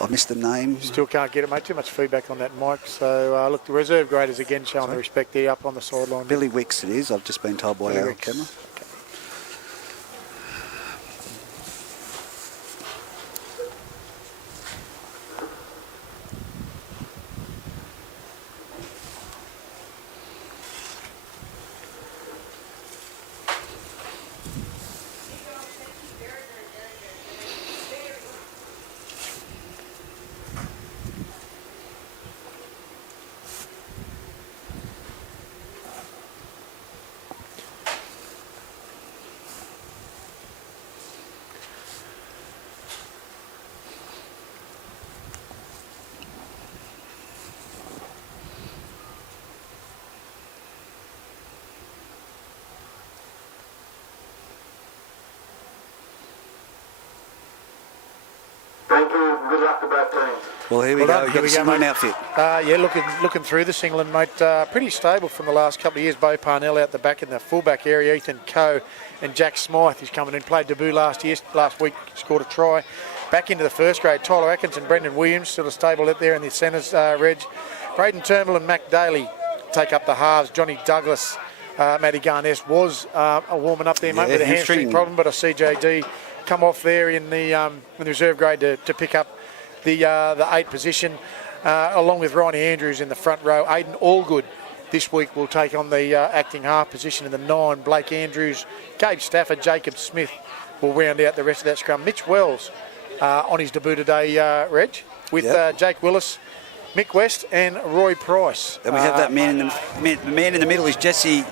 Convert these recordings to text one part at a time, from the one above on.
I missed the name. Still can't get it, mate. Too much feedback on that mic. So, look, the reserve graders again showing the respect there up on the sideline. Billy Wicks it is. I've just been told by our camera. Thank you. Good luck to both teams. Well, here we go. We've got the Singleton outfit. Yeah, looking through the Singleton, mate. Pretty stable from the last couple of years. Bo Parnell out the back in the fullback area. Ethan Coe and Jack Smythe, who's coming in, played debut last week, scored a try. Back into the first grade, Tyler Atkinson, Brendan Williams, still a stable out there in the centres, Reg. Braden Turnbull and Mac Daly take up the halves. Johnny Douglas, Matty Garness was warming up there, mate, with a hamstring problem, but a CJD come off there in the reserve grade to pick up the 8 position, along with Ronnie Andrews in the front row. Aidan Allgood this week will take on the acting half position in the 9. Blake Andrews, Gabe Stafford, Jacob Smith will round out the rest of that scrum. Mitch Wells on his debut today, Reg, with Jake Willis, Mick West and Roy Price. Then we have that man in the man in the middle is Jesse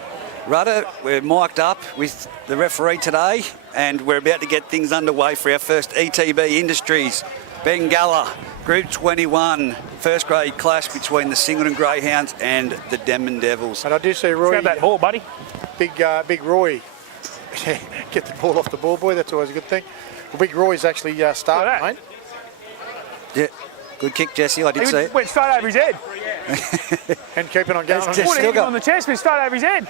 Rudder. We're mic'd up with the referee today, and we're about to get things underway for our first ETB Industries Bengalla Group 21 first grade clash between the Singleton Greyhounds and the Denman Devils. And I do see Roy. Grab that ball, buddy. Big Roy. Get the ball off the ball, boy. That's always a good thing. Well, Big Roy's actually starting, mate. Yeah, good kick, Jesse. I did see it. Went straight over his head. And keeping on going. Hit him on the chest, went straight over his head.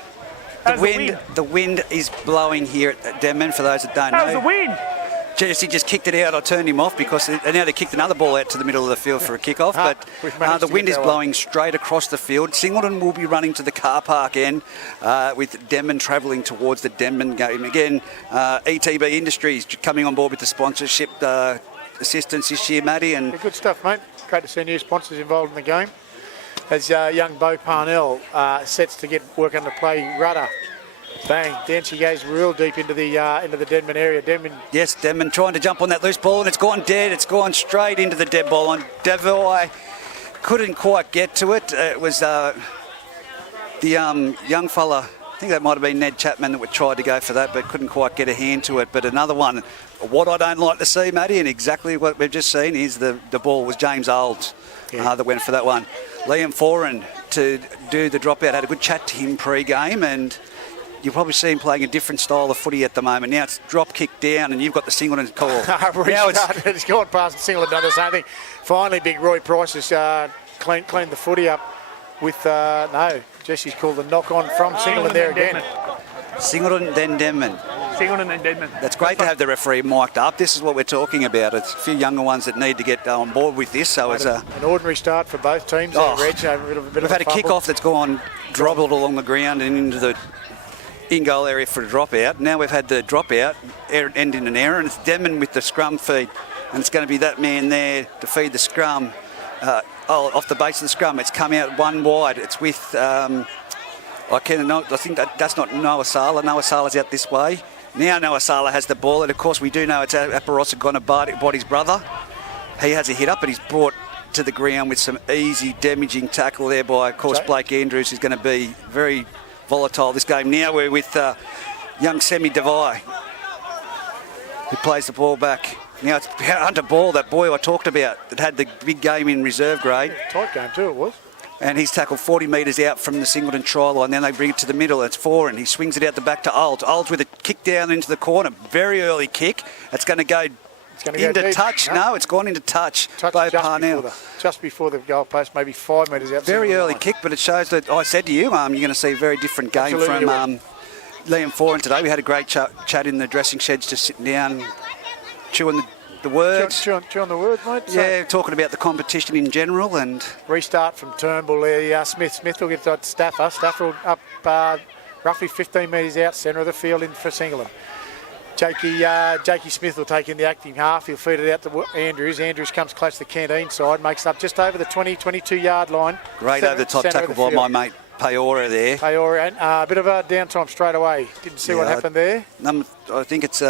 The wind is blowing here at Denman, for those that don't know. That was the wind. Jesse just kicked it out. I turned him off because now they kicked another ball out to the middle of the field for a kick-off. But the wind is blowing straight across the field. Singleton will be running to the car park end with Denman travelling towards the Denman game. Again, ETB Industries coming on board with the sponsorship assistance this year, Matty. And good stuff, mate. Great to see new sponsors involved in the game. As young Bo Parnell sets to get work under play, Rudder. Bang, down she goes real deep into the Denman area. Yes, Denman trying to jump on that loose ball, and it's gone dead. It's gone straight into the dead ball. And Devoy couldn't quite get to it. It was the young fella, I think that might have been Ned Chapman, that tried to go for that, but couldn't quite get a hand to it. But another one, what I don't like to see, Matty, and exactly what we've just seen, is the ball was James Olds that went for that one. Liam Foran to do the dropout. Had a good chat to him pre-game, and you'll probably see him playing a different style of footy at the moment. Now it's drop kick down, and you've got the Singleton call. Now it's gone past Singleton, done the same thing. Finally, Big Roy Price has cleaned the footy up with, Jesse's called the knock-on from Singleton there again. Singleton, then Denman. Singleton, then Denman. That's great to have the referee mic'd up. This is what we're talking about. It's a few younger ones that need to get on board with this. So it's an ordinary start for both teams. Reg, we've had a kick-off that's gone dribbled along the ground and into the in-goal area for a dropout. Now we've had the dropout end in an error, and it's Denman with the scrum feed, and it's going to be that man there to feed the scrum off the base of the scrum. It's come out one wide. It's with I think that's not Noah Sala. Noah Sala's out this way. Now Noah Sala has the ball, and of course we do know it's Aparosa going to bite his brother. He has a hit up, but he's brought to the ground with some easy damaging tackle there by, of course, Blake Andrews, who's going to be very volatile this game. Now we're with young Semi Devai, who plays the ball back. Now it's Hunter Ball, that boy I talked about, that had the big game in reserve grade. Tight game too, it was. And he's tackled 40 metres out from the Singleton try line. Then they bring it to the middle. It's Foran. He swings it out the back to Olds. Olds with a kick down into the corner. Very early kick. It's going to go into touch. No, it's gone into touch by Parnell. Just before the goal post, maybe 5 metres out. Very early kick, but it shows that I said to you, you're going to see a very different game from Liam Foran today. We had a great chat in the dressing sheds, just sitting down, chewing the words. Chewing the words, mate. So Yeah, talking about the competition in general and restart from Turnbull there. Smith will get to Stafford. Stafford will up roughly 15 metres out, centre of the field in for Singleton. Jakey Smith will take in the acting half. He'll feed it out to Andrews. Andrews comes close to the canteen side, makes up just over the 22-yard line. great over the top tackle by my mate Peora there. Peora, and a bit of a downtime straight away. Didn't see what happened there. I think it's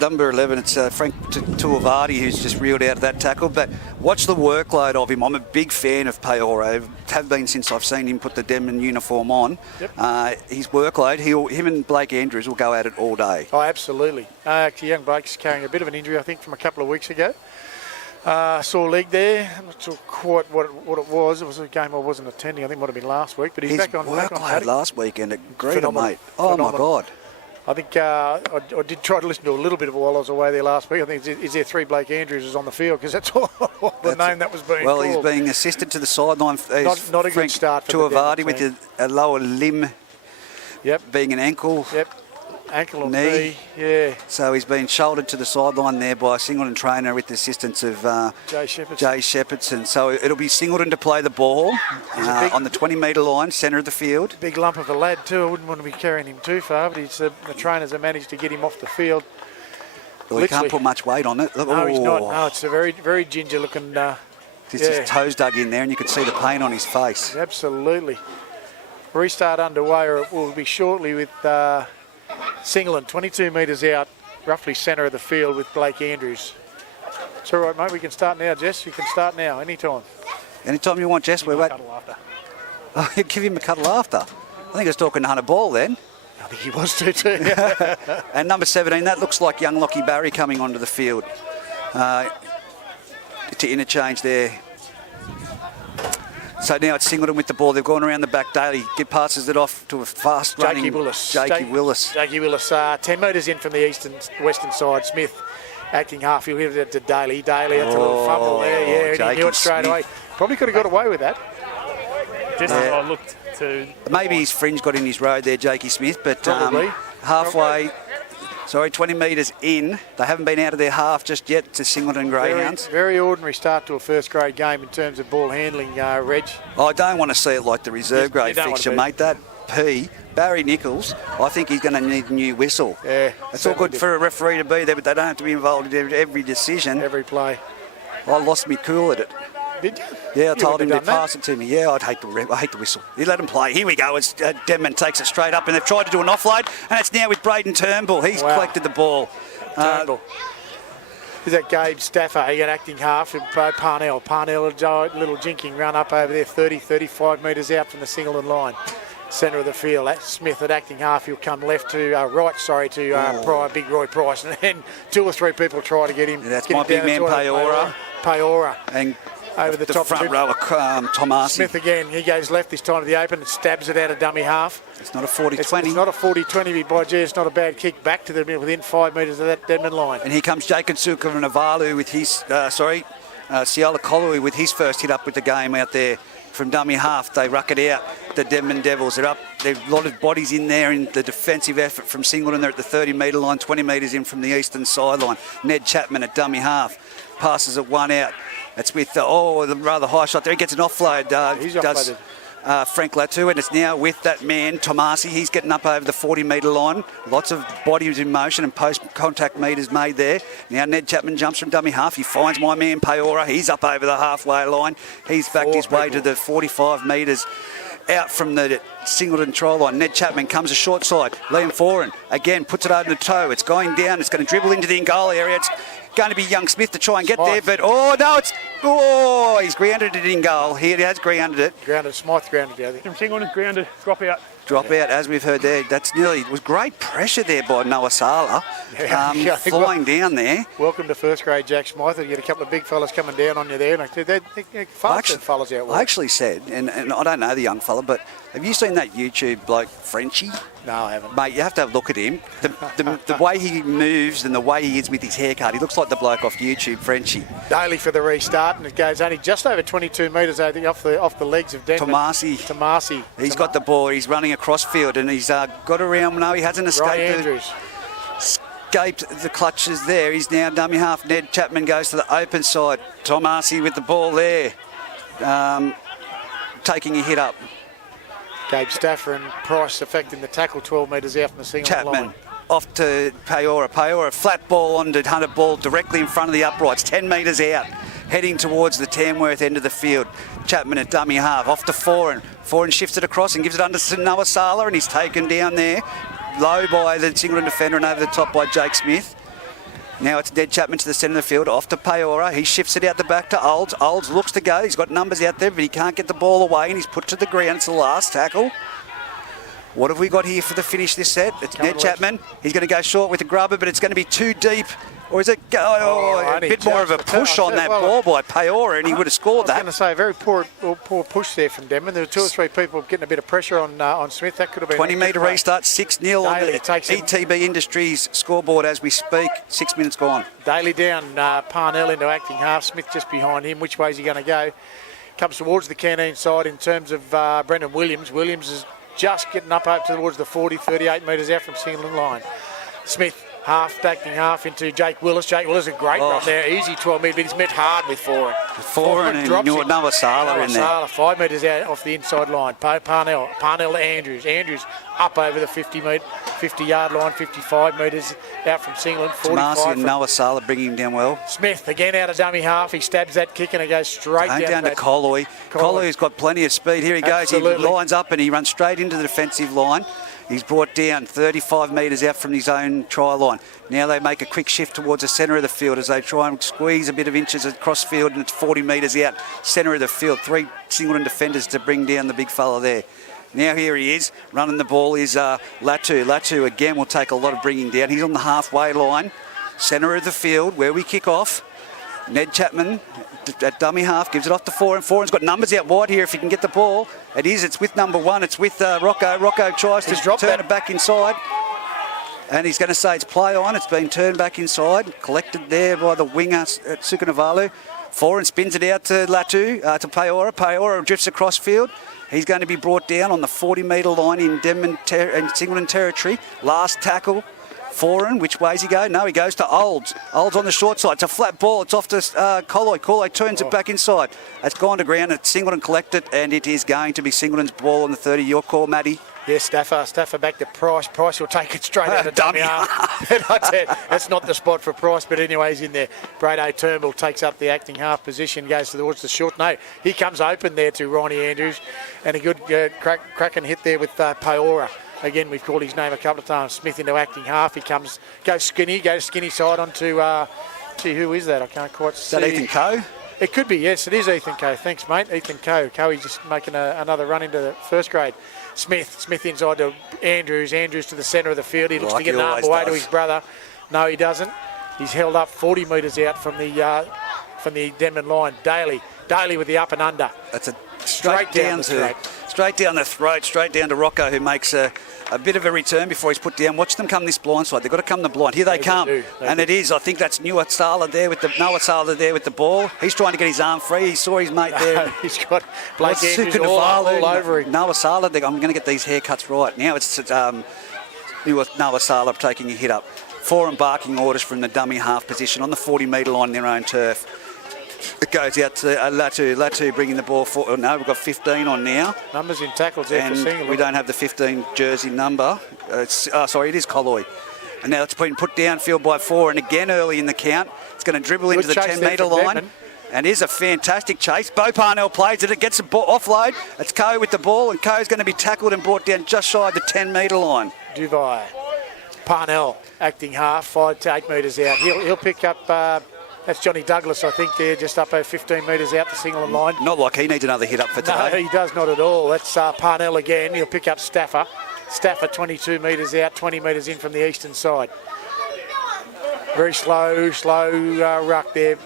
number 11. It's Frank Tuivasa who's just reeled out of that tackle. But watch the workload of him. I'm a big fan of Peora. Have been since I've seen him put the Denman uniform on. Yep. His workload, him and Blake Andrews will go at it all day. Oh, absolutely. Actually, young Blake's carrying a bit of an injury, I think, from a couple of weeks ago. Sore leg there. I'm not sure quite what it was. It was a game I wasn't attending. I think it might have been last week. But he's back on workload last weekend at Greta, Phenomenal. mate. Oh, Phenomenal. my God. I think I did try to listen to a little bit of it while I was away there last week. I think is there 3 Blake Andrews on the field, because that's all the name that was being called. He's being assisted to the sideline. Not a good start for Tuivasa with a lower limb. Yep. Being an ankle. Yep. Ankle or knee. Yeah. So he's been shouldered to the sideline there by a Singleton trainer with the assistance of Jay Shepherdson. So it'll be Singleton to play the ball on the 20-metre line, centre of the field. Big lump of a lad too. I wouldn't want to be carrying him too far, but the trainers have managed to get him off the field. Well, he can't put much weight on it. No, he's not. No, it's a very, very ginger looking. His toes dug in there, and you could see the pain on his face. Absolutely. Restart underway, or it will be shortly with Singleton, 22 metres out, roughly centre of the field with Blake Andrews. It's all right, mate. We can start now, Jess. You can start now, anytime. Anytime you want, Jess. We're waiting. Oh, you give him a cuddle after. I think I was talking Hunter Ball then. I think he was too. And number 17, that looks like young Lockie Barry coming onto the field to interchange there. So now it's Singleton with the ball. They've gone around the back. Daly passes it off to a fast-running Jakey Willis. Jakey Willis. 10 metres in from the western side. Smith acting half. He'll hit it to Daly. Daly, that's a little fumble there. Yeah, and he knew it straight away. Probably could have got away with that. Just as I looked to... Maybe his fringe got in his road there, Jakey Smith, but Probably. halfway... Sorry, 20 metres in. They haven't been out of their half just yet to Singleton Greyhounds. Very ordinary start to a first grade game in terms of ball handling, Reg. I don't want to see it like the reserve grade fixture, mate. That Barry Nichols, I think he's going to need a new whistle. Yeah. It's all good for a referee to be there, but they don't have to be involved in every decision. Every play. I lost me cool at it. Did you? Yeah, I told him to pass it to me. Yeah, I hate the whistle. You let him play. Here we go. It's Denman takes it straight up, and they've tried to do an offload, and it's now with Braden Turnbull. He's collected the ball. Turnbull. Is that Gabe Stafford? He got acting half and Parnell. Parnell, a little jinking run up over there, 35 metres out from the Singleton line. Centre of the field. Smith at acting half. He'll come left to Pryor, Big Roy Price, and then 2 or 3 people try to get him. Yeah, that's my big man, Peora. And over the top front row of Tomasi. Smith again. He goes left this time to the open and stabs it out of dummy half. It's not a 40-20. It's not a 40-20 by G. It's not a bad kick back to the within 5 metres of that Denman line. And here comes Jacob Sukanavalu with his, Ciala Colloway with his first hit up with the game out there from dummy half. They ruck it out. The Denman Devils. They're up. There's a lot of bodies in there in the defensive effort from Singleton. They're at the 30-metre line, 20 metres in from the eastern sideline. Ned Chapman at dummy half. Passes it one out. It's with the rather high shot there. He gets an offload. He's offloaded. Frank Latu, and it's now with that man, Tomasi. He's getting up over the 40-metre line. Lots of bodies in motion and post-contact metres made there. Now Ned Chapman jumps from dummy half. He finds my man, Peora. He's up over the halfway line. He's backed his way to the 45 metres out from the Singleton try line. Ned Chapman comes a short side. Liam Foran again puts it over the toe. It's going down. It's going to dribble into the Bengalla area. It's going to be young Smith to try and get there, but he's grounded it in goal. He has grounded it. Smythe grounded it. From Singleton, grounded, drop out. Drop out, as we've heard there. It was great pressure there by Noah Sala. Flying down there. Welcome to first grade, Jack Smythe. You get a couple of big fellas coming down on you there. They're fast fellas out. I actually said, and I don't know the young fella, but have you seen that YouTube bloke, Frenchie? No, I haven't. Mate, you have to have a look at him. The way he moves and the way he is with his haircut, he looks like the bloke off YouTube, Frenchie. Daly for the restart, and it goes only just over 22 metres, I think, off the legs of Denman. Tomasi. He's got the ball. He's running across field, and he's got around. No, he hasn't escaped. escaped the clutches there. He's now dummy half. Ned Chapman goes to the open side. Tom Arcee with the ball there. Taking a hit up. Gabe Stafford and Price affecting the tackle 12 metres out from the single Chapman line. off to Paora. Paora, flat ball onto Hunter Ball directly in front of the uprights, 10 metres out, heading towards the Tamworth end of the field. Chapman at dummy half, off to Foran. Foran shifts it across and gives it under to Noah Sala, and he's taken down there, low by the Singleton defender and over the top by Jake Smith. Now it's Ned Chapman to the centre of the field, off to Paora. He shifts it out the back to Olds. Olds looks to go. He's got numbers out there, but he can't get the ball away, and he's put to the ground. It's the last tackle. What have we got here for the finish this set? It's Ned Chapman. He's going to go short with the grubber, but it's going to be too deep. Or is it a bit more of a push on that ball by Paora, and he would have scored that. I was going to say, a very poor push there from Denman. There were 2 or 3 people getting a bit of pressure on Smith. That could have been 20-metre restart, 6-0 on the ETB Industries scoreboard as we speak. 6 minutes gone. Daly down, Parnell into acting half. Smith just behind him. Which way is he going to go? Comes towards the canteen side in terms of Brendan Williams. Williams is just getting up towards the 40, 38 metres out from Singleton line. Smith, half, acting half into Jake Willis. Jake Willis, a great run there. Easy 12 metres, but he's met hard with Foran. Foran and Noah Sala in there. Sala, 5 metres out off the inside line. Parnell to Andrews. Andrews up over the 50-yard line, 55 metres out from Singleton. 45 and Noah Sala bringing him down well. Smith, again out of dummy half. He stabs that kick and it goes straight down to Colloy. Colloy's got plenty of speed. Here he goes. He lines up and he runs straight into the defensive line. He's brought down 35 metres out from his own try line. Now they make a quick shift towards the centre of the field as they try and squeeze a bit of inches across field, and it's 40 metres out, centre of the field. 3 Singleton defenders to bring down the big fella there. Now here he is, running the ball is Latu. Latu again will take a lot of bringing down. He's on the halfway line, centre of the field where we kick off. Ned Chapman at dummy half gives it off to Foran. Foran's got numbers out wide here if he can get the ball. It's with number 1. It's with Rocco. Rocco tries to turn it back inside. And he's going to say it's play on. It's been turned back inside. Collected there by the winger at Sukanavalu. Foran spins it out to Latu, to Paora. Paora drifts across field. He's going to be brought down on the 40-metre line in Denman and Singleton territory. Last tackle. Foran, which way's he go? No, he goes to Olds. Olds on the short side. It's a flat ball. It's off to Colloy. Colloy turns it back inside. It's gone to ground. It's Singleton collected, and it is going to be Singleton's ball on the 30. Your call, Matty. Yes, Stafford back to Price. Price will take it straight out of dummy half. That's not the spot for Price, but anyway, he's in there. Brado Turnbull takes up the acting half position, goes towards the short. No, he comes open there to Ronnie Andrews, and a good cracking hit there with Paora. Again, we've called his name a couple of times. Smith into acting half. He goes skinny side onto, who is that? I can't quite see. Is that Ethan Coe? It could be, yes, it is Ethan Coe. Thanks, mate. Ethan Coe. Coe's just making another run into the first grade. Smith inside to Andrews. Andrews to the centre of the field. He looks to get an arm away to his brother. No, he doesn't. He's held up 40 metres out from the Denman line. Daly with the up and under. That's a straight down the throat, straight down to Rocco, who makes a bit of a return before he's put down. Watch them come this blind side. They've got to come the blind. Here they come. It is. I think that's Noah Sala there with the ball. He's trying to get his arm free. He saw his mate there. He's got Blake Andrews all over him. Noah Sala, I'm going to get these haircuts right. Now it's Noah Sala taking a hit up. 4 embarking orders from the dummy half position on the 40-metre line in their own turf. It goes out to Latu. Latu bringing the ball forward. No, we've got 15 on now. Numbers in tackles there for Singleton. We don't have the 15 jersey number. It is Colloy. And now it's been put downfield by 4. And again early in the count, it's going to dribble into the 10-metre line. Denman. And here's a fantastic chase. Bo Parnell plays it. It gets a offload. It's Coe with the ball. And Coe's going to be tackled and brought down just shy of the 10-metre line. Dubai. Parnell acting half, 5 to 8 metres out. He'll pick up... That's Johnny Douglas, I think, there, just up over 15 metres out the Singleton line. Not like he needs another hit up for today. No, he does not at all. That's Parnell again. He'll pick up Stafford. Stafford 22 metres out, 20 metres in from the eastern side. Very slow ruck there.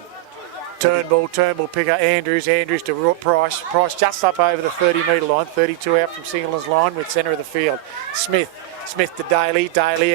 Turnbull pick up Andrews to Price. Price just up over the 30-metre line, 32 out from Singleton's line with centre of the field. Smith to Daly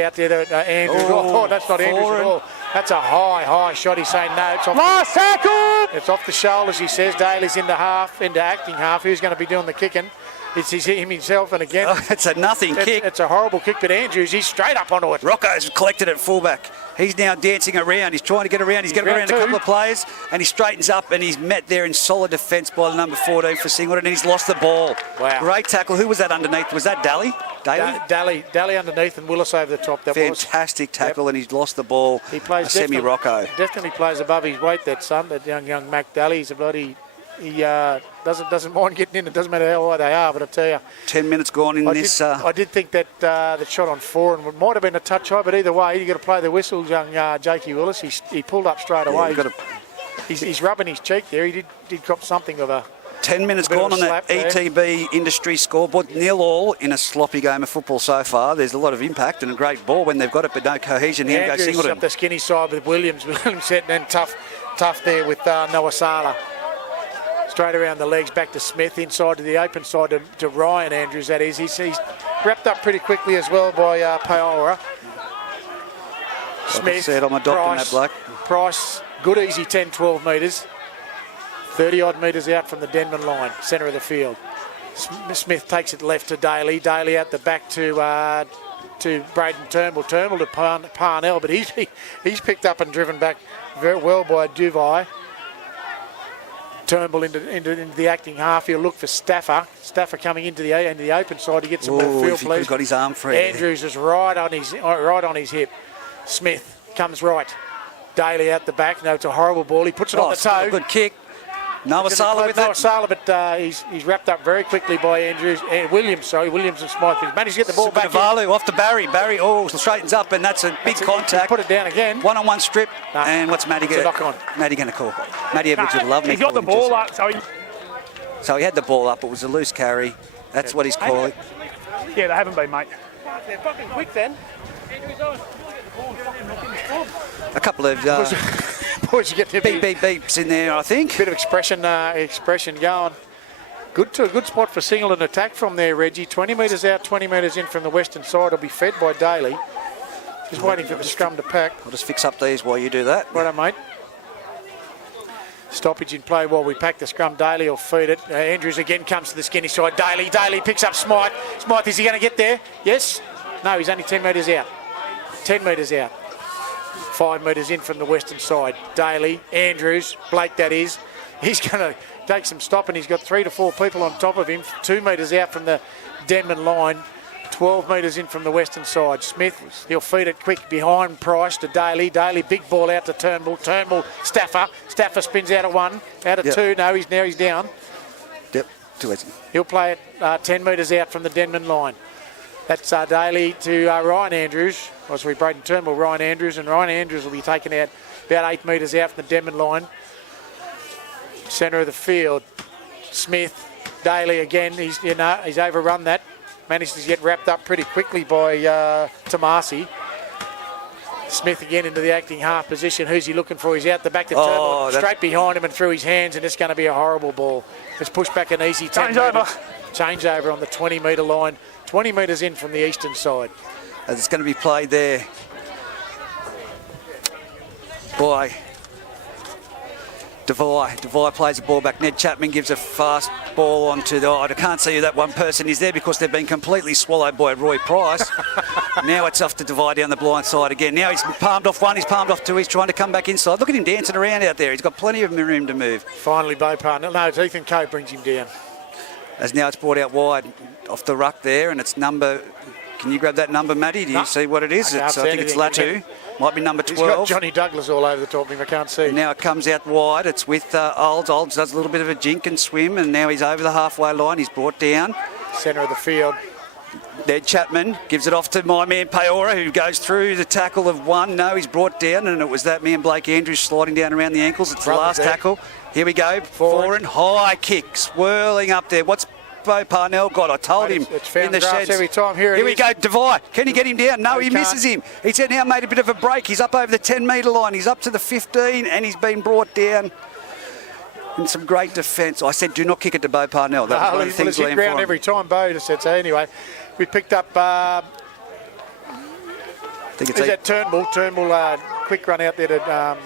out there to Andrews. Oh, that's not Andrews at all. That's a high shot. He's saying no. It's off. Last tackle! It's off the shoulders, he says. Daly's into acting half. Who's going to be doing the kicking? It's him himself, and again, Oh, it's a nothing kick. It's a horrible kick, but Andrews, he's straight up onto it. Rocco's collected at fullback. He's now dancing around. He's trying to get around. He's getting around a couple of players, and he straightens up, and he's met there in solid defence by the number 14 for Singleton, and he's lost the ball. Wow. Great tackle. Who was that underneath? Was that Daly? Daly underneath and Willis over the top. That Fantastic tackle, and he's lost the ball. He plays semi-Rocco. Definitely plays above his weight, that son, that young Mac Daly. He's a bloody... He doesn't mind getting in. It doesn't matter how high they are, but I tell you... 10 minutes gone in this... I did think that that shot on 4 and it might have been a touch high, but either way, you've got to play the whistle, young Jakey Willis. He pulled up straight away. He's rubbing his cheek there. He did cop something of a... 10 minutes gone on the ETB industry scoreboard. 0-0 in a sloppy game of football so far. There's a lot of impact and a great ball when they've got it, but no cohesion. Here goes Singleton. Up the skinny side with Williams. Williams set and then tough there with Noah Sala. Straight around the legs, back to Smith, inside to the open side to Ryan Andrews, that is. He's wrapped up pretty quickly as well by Paora. Smith, said, I'm adopting that bloke. Price, good easy 10, 12 metres. 30-odd metres out from the Denman line, centre of the field. Smith takes it left to Daly. Daly out the back to Braden Turnbull. Turnbull to Parnell, but he's picked up and driven back very well by Duvai. Turnbull into the acting half. He'll look for Staffer. Staffer coming into the open side to get some more field, please. He's got his arm free. Andrews is right on his hip. Smith comes right. Daly out the back. No, it's a horrible ball. He puts it on the toe. Good kick. Noah Sala with it. Noah Sala, but he's wrapped up very quickly by Andrews. Williams and Smythe. He's managed to get the ball back. Valu off to Barry. Barry straightens up, and that's a big contact. Put it down again. One-on-one strip. No. And what's Matty going to knock on? Matty going to call? Matty Edwards would love me. He got the ball up, so he had the ball up. It was a loose carry. That's what he's calling. Yeah, they haven't been, mate. They're fucking quick then. A couple of boys, you get their beeps in there, I think. Bit of expression going. Good spot for Singleton attack from there, Reggie. 20 metres out, 20 metres in from the western side. Will be fed by Daly. Just waiting for the scrum to pack. I'll just fix up these while you do that. Righto, mate. Stoppage in play while we pack the scrum. Daly will feed it. Andrews again comes to the skinny side. Daly picks up Smythe. Smythe, is he going to get there? Yes? No, he's only 10 metres out. 10 metres out. 5 metres in from the western side. Daly, Andrews, Blake that is. He's going to take some stop, and he's got 3 to 4 people on top of him. 2 metres out from the Denman line. 12 metres in from the western side. Smith, he'll feed it quick behind Price to Daly. Daly, big ball out to Turnbull. Turnbull, Staffer. Staffer spins out of 1, out of 2. No, he's down. Yep, 2 easy. He'll play it 10 metres out from the Denman line. That's Daly to Ryan Andrews. Braden Turnbull, Ryan Andrews, and Ryan Andrews will be taken out about 8 metres out from the Denman line. Centre of the field. Smith, Daly again. He's overrun that. Managed to get wrapped up pretty quickly by Tomasi. Smith again into the acting half position. Who's he looking for? He's out the back to Turnbull, straight behind him and through his hands, and it's going to be a horrible ball. It's pushed back an easy 10 metres. Change over on the 20 metre line. 20 metres in from the eastern side. As it's going to be played there. Boy. Devine plays the ball back. Ned Chapman gives a fast ball onto the... I can't see who that one person is there because they've been completely swallowed by Roy Price. Now it's off to Devine down the blind side again. Now he's palmed off 1, he's palmed off 2, he's trying to come back inside. Look at him dancing around out there. He's got plenty of room to move. Finally, Bo Parnell. No, it's Ethan Coe brings him down. As now it's brought out wide off the ruck there, and it's number... Can you grab that number, Matty? Do you see what it is? I think it's Latu. Might be number 12. He's got Johnny Douglas all over the top of him. I can't see. Now it comes out wide. It's with Olds. Olds does a little bit of a jink and swim, and now he's over the halfway line. He's brought down. Centre of the field. Ned Chapman gives it off to my man Paora, who goes through the tackle of 1. No, he's brought down, and it was that man Blake Andrews sliding down around the ankles. It's the last tackle. Here we go. Forward. High kick. Swirling up there. What's Bo Parnell got? I told him it's in the sheds. Every time. Here we go. Devine. Can he get him down? No, he misses him. He's now made a bit of a break. He's up over the 10 metre line. He's up to the 15, and he's been brought down. And some great defence. I said, do not kick it to Bo Parnell. That was one of the things hit ground every time, Bo just said so. Anyway, we picked up... I think it's that Turnbull. Turnbull, quick run out there to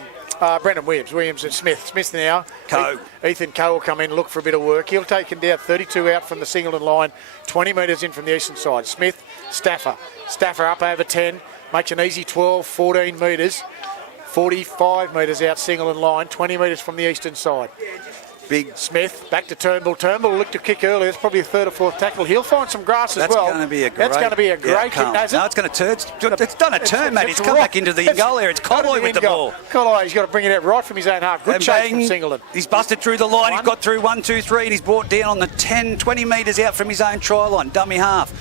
Brendan Williams. Williams and Smith. Smith now. Coe. Ethan Coe will come in, look for a bit of work. He'll take him down 32 out from the Singleton line, 20 metres in from the eastern side. Smith, Stafford. Stafford up over 10, makes an easy 12, 14 metres. 45 metres out Singleton line, 20 metres from the eastern side. Big Smith, back to Turnbull. Turnbull looked to kick earlier. It's probably a third or fourth tackle. He'll find some grass as well. That's going to be a great... That's going to be a great kick. No, it's going to turn. It's done a turn, mate. It's come back into the goal area. It's Colloy with the ball. Colloy, he's got to bring it out right from his own half. Good chase from Singleton. He's busted through the line. He's got through 1, 2, 3, and he's brought down on the 10, 20 metres out from his own try line. Dummy half.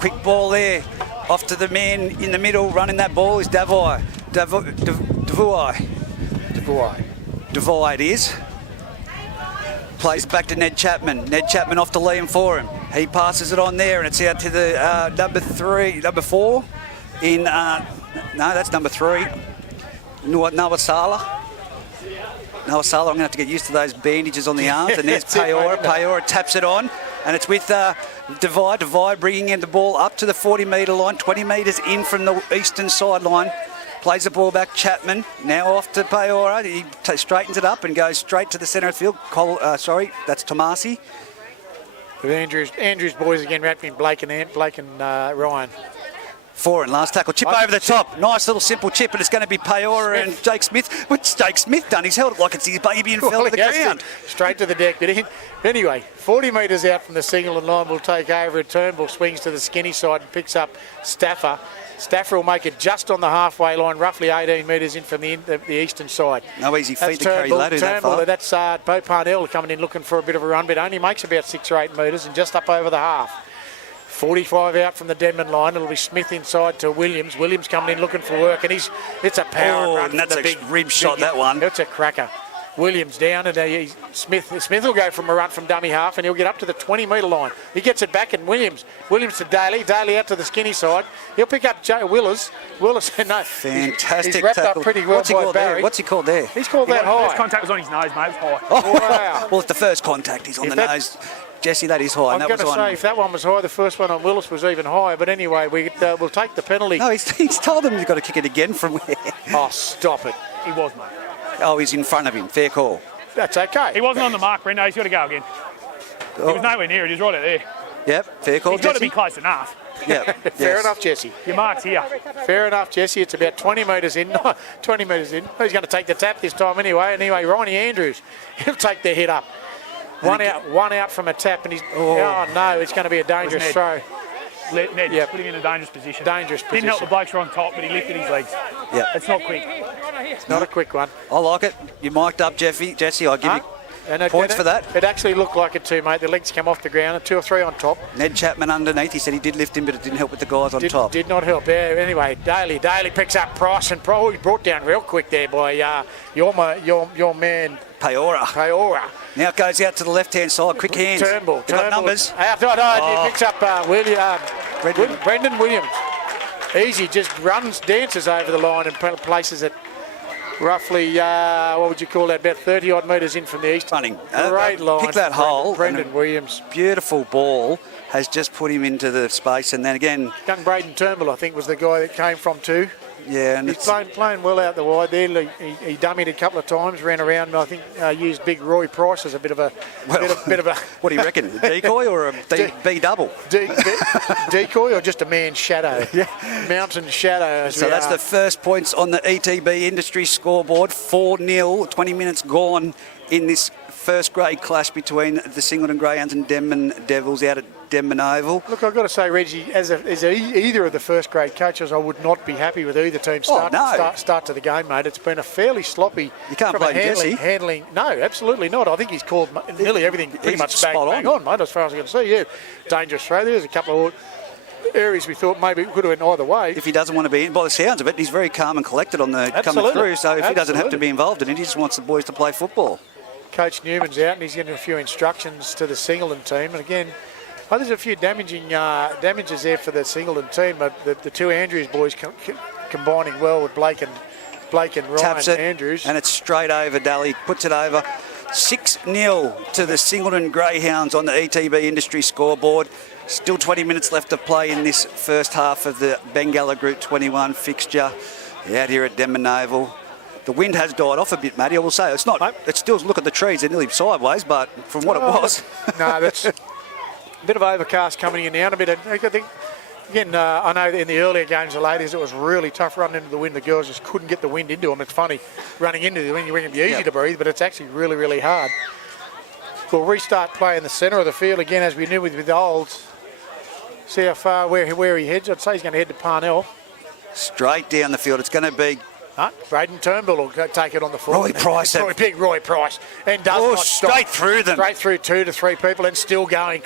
Quick ball there. Off to the man in the middle. Running that ball is Davai. Davai it is. Plays back to Ned Chapman. Ned Chapman off to Liam for him. He passes it on there, and it's out to the number 4 in... no, that's number 3. Noah Sala. Noah Sala, I'm going to have to get used to those bandages on the arms. And there's Payora. Payora taps it on, and it's with Devine. Devine bringing in the ball up to the 40-metre line, 20 metres in from the eastern sideline. Plays the ball back, Chapman. Now off to Payora. He straightens it up and goes straight to the centre of the field. That's Tomasi. Andrews boys again wrapped in Blake and Ryan. Foreign, last tackle. Chip over the top. Nice little simple chip, and it's going to be Payora and Jake Smith. What's Jake Smith done? He's held it like it's his baby and fell to the ground. Straight to the deck. But anyway, 40 metres out from the Singleton line will take over. Turnbull swings to the skinny side and picks up Stafford. Stafford will make it just on the halfway line, roughly 18 metres in from the eastern side. No easy feet to carry Ladu that far. That's Bo Parnell coming in looking for a bit of a run, but only makes about 6 or 8 metres and just up over the half. 45 out from the Denman line. It'll be Smith inside to Williams. Williams coming in looking for work, and it's a power run. And that's a big rib shot, that one. That's a cracker. Williams down, and Smith will go from a run from dummy half, and he'll get up to the 20-metre line. He gets it back, and Williams to Daly out to the skinny side. He'll pick up Joe Willis. No, fantastic he's wrapped tackle. up pretty well by Barry. There? What's he called there? He's called that high. First contact was on his nose, mate. It was high. Oh, wow. Well, it's the first contact. He's on the nose. Jesse, that is high. I'm going to say, if that one was high, the first one on Willis was even higher. But anyway, we'll take the penalty. No, he's told him he's got to kick it again from where? Oh, stop it. He was, mate. Oh, he's in front of him. Fair call. That's okay. He wasn't on the mark, Brendo. He's got to go again. He was nowhere near it. He's right out there. Yep, fair call, He's got to be close enough. Yep. Fair enough, Jesse. Your mark's here. Fair enough, Jesse. It's about 20 metres in. 20 metres in. He's going to take the tap this time anyway. Anyway, Ronnie Andrews, he'll take the hit up. One out from a tap, and he's... Oh, no, it's going to be a dangerous throw. Ned, put him in a dangerous position. Didn't help the blokes were on top, but he lifted his legs. Yeah. It's not quick. It's not a quick one. I like it. You mic'd up, Jesse. I'll give you points for that. It actually looked like it too, mate. The legs come off the ground, and 2 or 3 on top. Ned Chapman underneath. He said he did lift him, but it didn't help with the guys on top. Did not help. Yeah. Anyway, Daly picks up Price, and he's brought down real quick there by your man Payora. Now it goes out to the left-hand side. Quick hands. Turnbull. Numbers. He picks up Brendan Williams. Easy, just dances over the line and places it roughly, what would you call that, about 30-odd metres in from the east. Running. Great line. Pick that hole. Brendan Williams. Beautiful ball has just put him into the space, and then again... Young Braden Turnbull, I think, was the guy that came from too. Yeah, and he's playing well out the wide there. He dummied a couple of times, ran around. I think used big Roy Price as a bit of a. What do you reckon? A decoy or a B double? Decoy or just a man shadow? Mountain shadow. So that's the first points on the ETB Industry scoreboard. 4-0. 20 minutes gone in this first grade clash between the Singleton Greyhounds and Denman Devils out at Denman Oval. Look, I've got to say, Reggie, as either of the first grade coaches, I would not be happy with either team start to the game, mate. It's been a fairly sloppy... You can't blame Jesse. Handling. No, absolutely not. I think he's called nearly everything pretty much bang on, mate, as far as I can see. Yeah, dangerous throw. There's a couple of areas we thought maybe it could have went either way. If he doesn't want to be in, by the sounds of it, he's very calm and collected on the coming through, so if he doesn't have to be involved in it, he just wants the boys to play football. Coach Newman's out and he's getting a few instructions to the Singleton team. And again, there's a few damages there for the Singleton team, but the two Andrews boys combining well with Blake and Ryan Taps it, Andrews. And it's straight over. Daly puts it over. 6-0 to the Singleton Greyhounds on the ETB Industry scoreboard. Still 20 minutes left to play in this first half of the Bengalla Group 21 fixture out here at Denman Oval. The wind has died off a bit, Matty, I will say. It's not. It's still, look at the trees, they're nearly sideways, but from what it was. No, that's a bit of overcast coming in now. I think, again, I know in the earlier games, the ladies, it was really tough running into the wind. The girls just couldn't get the wind into them. It's funny, running into the wind, you think it'd be easy to breathe, but it's actually really, really hard. We'll restart play in the centre of the field again, as we knew with Olds. See how far, where he heads. I'd say he's going to head to Parnell. Straight down the field. It's going to be... Braden Turnbull will take it on the floor. Roy Price. Big Roy Price. And does not stop. Straight through them. Straight through 2 to 3 people and still going.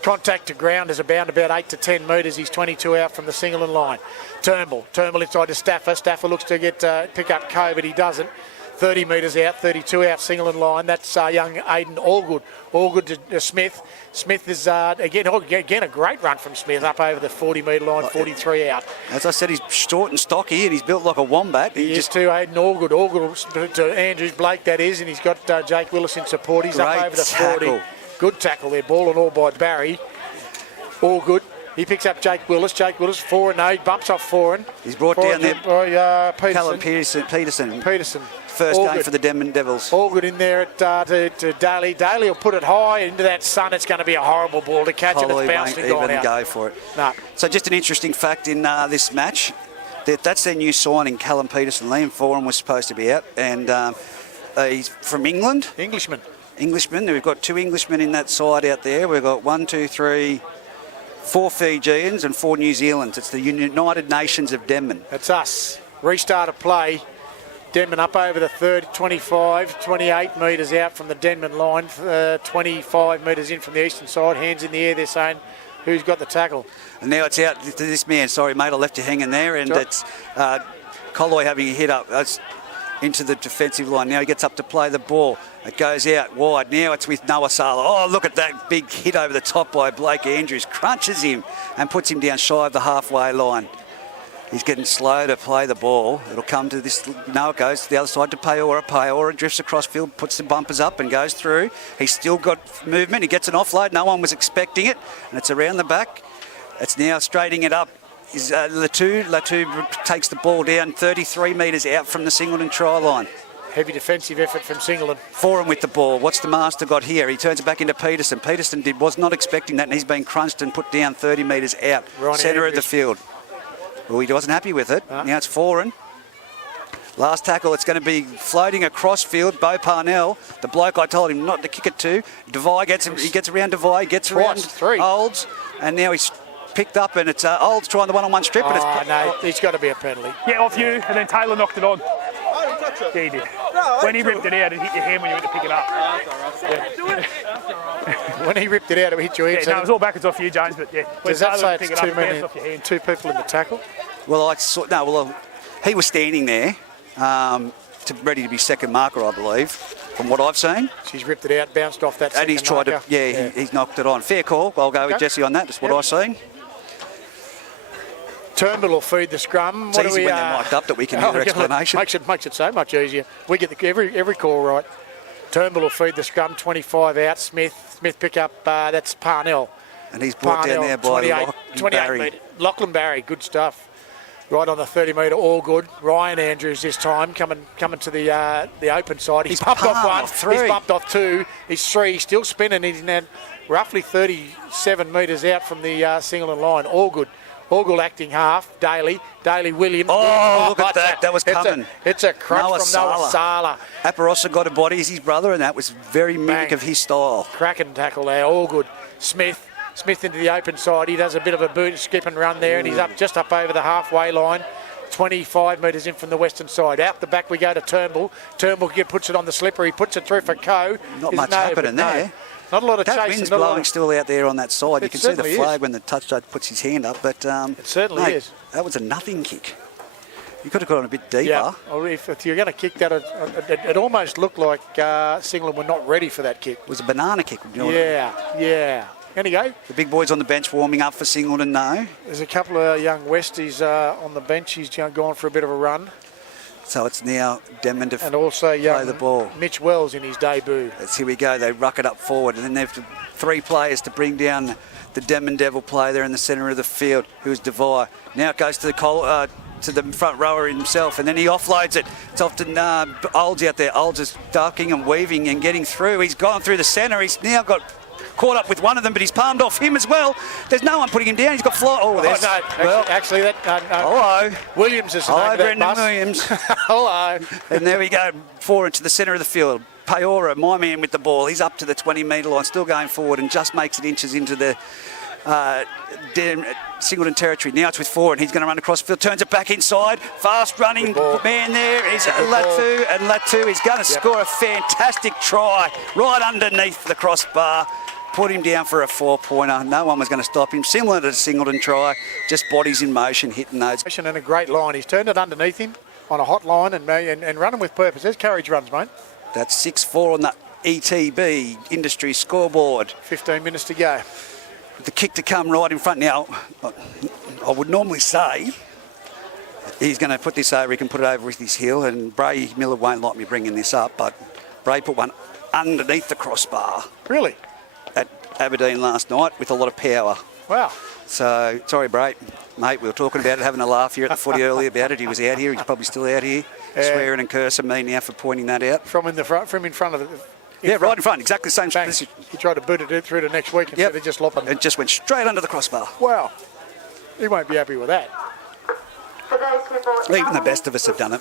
Contact to ground is about 8 to 10 metres. He's 22 out from the Singleton line. Turnbull inside to Stafford. Stafford looks to pick up Coe, but he doesn't. 30 metres out, 32 out Singleton line. That's young Aiden Allgood. Allgood to Smith. Smith is, again, a great run from Smith up over the 40-metre line, 43 out. As I said, he's short and stocky and he's built like a wombat. He is too, Aiden Allgood. Allgood to Andrews Blake, that is, and he's got Jake Willis in support. He's up over the 40. Good tackle there, ball and all by Barry. Allgood. He picks up Jake Willis. Jake Willis, 4-8, bumps off Foreign. He's brought down there by Callum Peterson. Peterson. First game for the Denman Devils. All good in there to Daly. Daly will put it high into that sun. It's going to be a horrible ball to catch it. It's bounced and gone out. Go for it. No. So just an interesting fact in this match. That's their new signing, Callum Peterson. Liam Foran was supposed to be out, and he's from England. Englishman. We've got 2 Englishmen in that side out there. We've got 4 Fijians and 4 New Zealands. It's the United Nations of Denman. That's us. Restart of play. Denman up over the 30, 25, 28 metres out from the Denman line, 25 metres in from the eastern side. Hands in the air, they're saying, who's got the tackle? And now it's out to this man. Sorry, mate, I left you hanging there. And it's Colloy having a hit up into the defensive line. Now he gets up to play the ball. It goes out wide. Now it's with Noah Sala. Oh, look at that big hit over the top by Blake Andrews. Crunches him and puts him down shy of the halfway line. He's getting slow to play the ball. It'll come to this. No, it goes to the other side to Paora. Paora drifts across field, puts the bumpers up and goes through. He's still got movement. He gets an offload. No one was expecting it. And it's around the back. It's now straightening it up. Is Latu. Latu takes the ball down 33 metres out from the Singleton try line. Heavy defensive effort from Singleton. Foran with the ball. What's the master got here? He turns it back into Peterson. Peterson was not expecting that, and he's been crunched and put down 30 metres out. Centre of the field. Well, he wasn't happy with it. Now it's Foran. Last tackle, it's going to be floating across field. Bo Parnell, the bloke I told him not to kick it to. Devine he gets around Devine, gets around Olds, and now he's picked up, and it's Olds trying the one-on-one strip. And it's no, it's got to be a penalty. Yeah, off you, and then Taylor knocked it on. Yeah, he did. When he ripped it out, it hit your hand when you went to pick it up. When he ripped it out, it hit your hand. Yeah, no, it was all backwards off you, James, but yeah. Does that say it's two people in the tackle? Well, he was standing there, ready to be second marker, I believe, from what I've seen. She's ripped it out, bounced off that second and he's tried marker. he's knocked it on. Fair call. I'll go with Jesse on that. That's what I've seen. Turnbull will feed the scrum. It's easy when they're mic'd up that we can hear their explanation. Makes it so much easier. We get every call right. Turnbull will feed the scrum, 25 out. Smith pick up, that's Parnell. And he's brought down there by 28 metre. Lachlan Barry, good stuff. Right on the 30 metre, all good. Ryan Andrews this time coming to the open side. He's bumped off one. He's bumped off 2. He's 3. He's still spinning. He's now roughly 37 metres out from the Singleton line. All good. All acting half. Daly Williams. Oh, look at that. That was coming. It's a crunch from Noah Sala. Aparosa got a body as his brother, and that was very mimic of his style. Cracking tackle there. All good. Smith into the open side. He does a bit of a boot, skip and run there, and he's just up over the halfway line. 25 metres in from the western side. Out the back we go to Turnbull. Turnbull puts it on the slipper. He puts it through for Coe. Not much happening there. Not a lot of chasing. That wind's blowing still out there on that side. You can see the flag when the touch judge puts his hand up. But it certainly is. That was a nothing kick. You could have gone a bit deeper. Yeah. Or if you're going to kick that, it almost looked like Singleton were not ready for that kick. It was a banana kick. Yeah. Any go? The big boys on the bench warming up for Singleton, no. There's a couple of young Westies on the bench. He's gone for a bit of a run. So it's now Denman to and also play the ball. Mitch Wells in his debut. Here we go. They ruck it up forward, and then they have 3 players to bring down the Denman Devil player there in the centre of the field, who's Devine. Now it goes to to the front rower himself, and then he offloads it. It's often Olds out there. Olds is ducking and weaving and getting through. He's gone through the centre. He's now got caught up with one of them, but he's palmed off him as well. There's no one putting him down. He's got fly. Oh, there's... no, actually, that... hello. Williams is the name Hello, of that Brendan bus. Williams. Hello. And there we go, 4 into the centre of the field. Peora, my man with the ball. He's up to the 20-metre line, still going forward, and just makes it inches into the Singleton territory. Now it's with 4, and he's going to run across the field, turns it back inside. Fast running man there is Latu, and Latu is going to score a fantastic try right underneath the crossbar. Put him down for a 4-pointer. No one was going to stop him. Similar to the Singleton try, just bodies in motion, hitting those. And a great line. He's turned it underneath him on a hot line and running with purpose. There's courage runs, mate. That's 6-4 on the ETB industry scoreboard. 15 minutes to go. The kick to come right in front. Now, I would normally say he's going to put this over. He can put it over with his heel, and Bray Miller won't like me bringing this up, but Bray put one underneath the crossbar. Really? At Aberdeen last night with a lot of power. Wow. So, sorry, Bray. Mate, we were talking about it, having a laugh here at the footy earlier about it. He was out here. He's probably still out here, swearing and cursing me now for pointing that out. From in front of it. Right in front. Exactly the same position. He tried to boot it through to next week instead of just lopping. It just went straight under the crossbar. Wow. He won't be happy with that. Even the best of us have done it.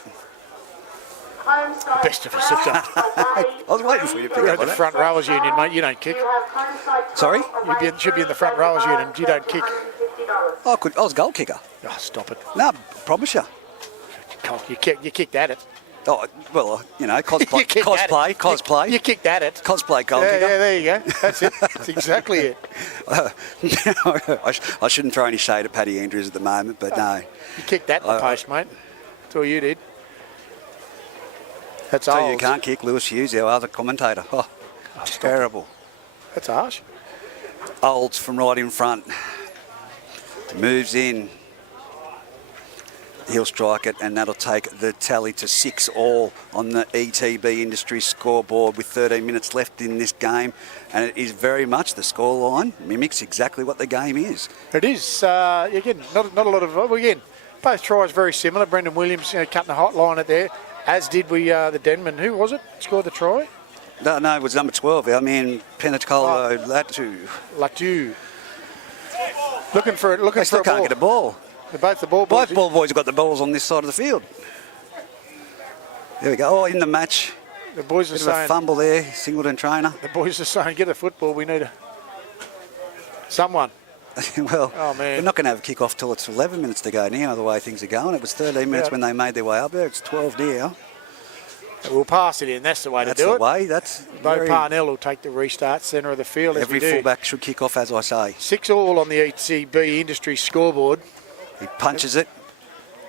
The best of us have done it. I was waiting for you to pick You're up in on the it. front rowers union, mate. You don't kick. Sorry? You should be in the front rowers union. You don't kick. I was a goal kicker. Oh, stop it. No, promise you. You kicked at it. Oh, well, you know, You cosplay. kicked at it. Cosplay. You kicked at it. Cosplay goal Yeah, kicker. there you go. That's it. That's exactly it. I shouldn't throw any shade at Paddy Andrews at the moment, but no. You kicked that in the post, mate. That's all you did. That's So old. you can't kick Lewis Hughes, our other commentator. Oh, terrible. That's harsh. Olds from right in front. Moves in. He'll strike it, and that'll take the tally to 6-all on the ETB Industry scoreboard with 13 minutes left in this game. And it is very much the scoreline mimics exactly what the game is. It is. Again, not a lot of... Again, both tries very similar. Brendan Williams cutting a hot line at there, as did the Denman. Who was it? Scored the try? No, it was number 12. I mean, Penacolo Latu. Looking for They a still can't ball. get a ball. Both the ball boys. Both ball boys have got the balls on this side of the field. There we go. Oh, in the match. The boys are Bit of a saying... fumble there, Singleton trainer. The boys are saying, get a football. We need someone. Well, Oh, man. we're not going to have a kick-off till it's 11 minutes to go now, the way things are going. It was 13 minutes when they made their way up there. It's 12 now. We'll pass it in. That's the way That's to do the it. way. That's Bo very, Parnell will take the restart, centre of the field. every as we do. fullback should kick off, as I say. 6-all on the ETB Industry scoreboard. He punches it.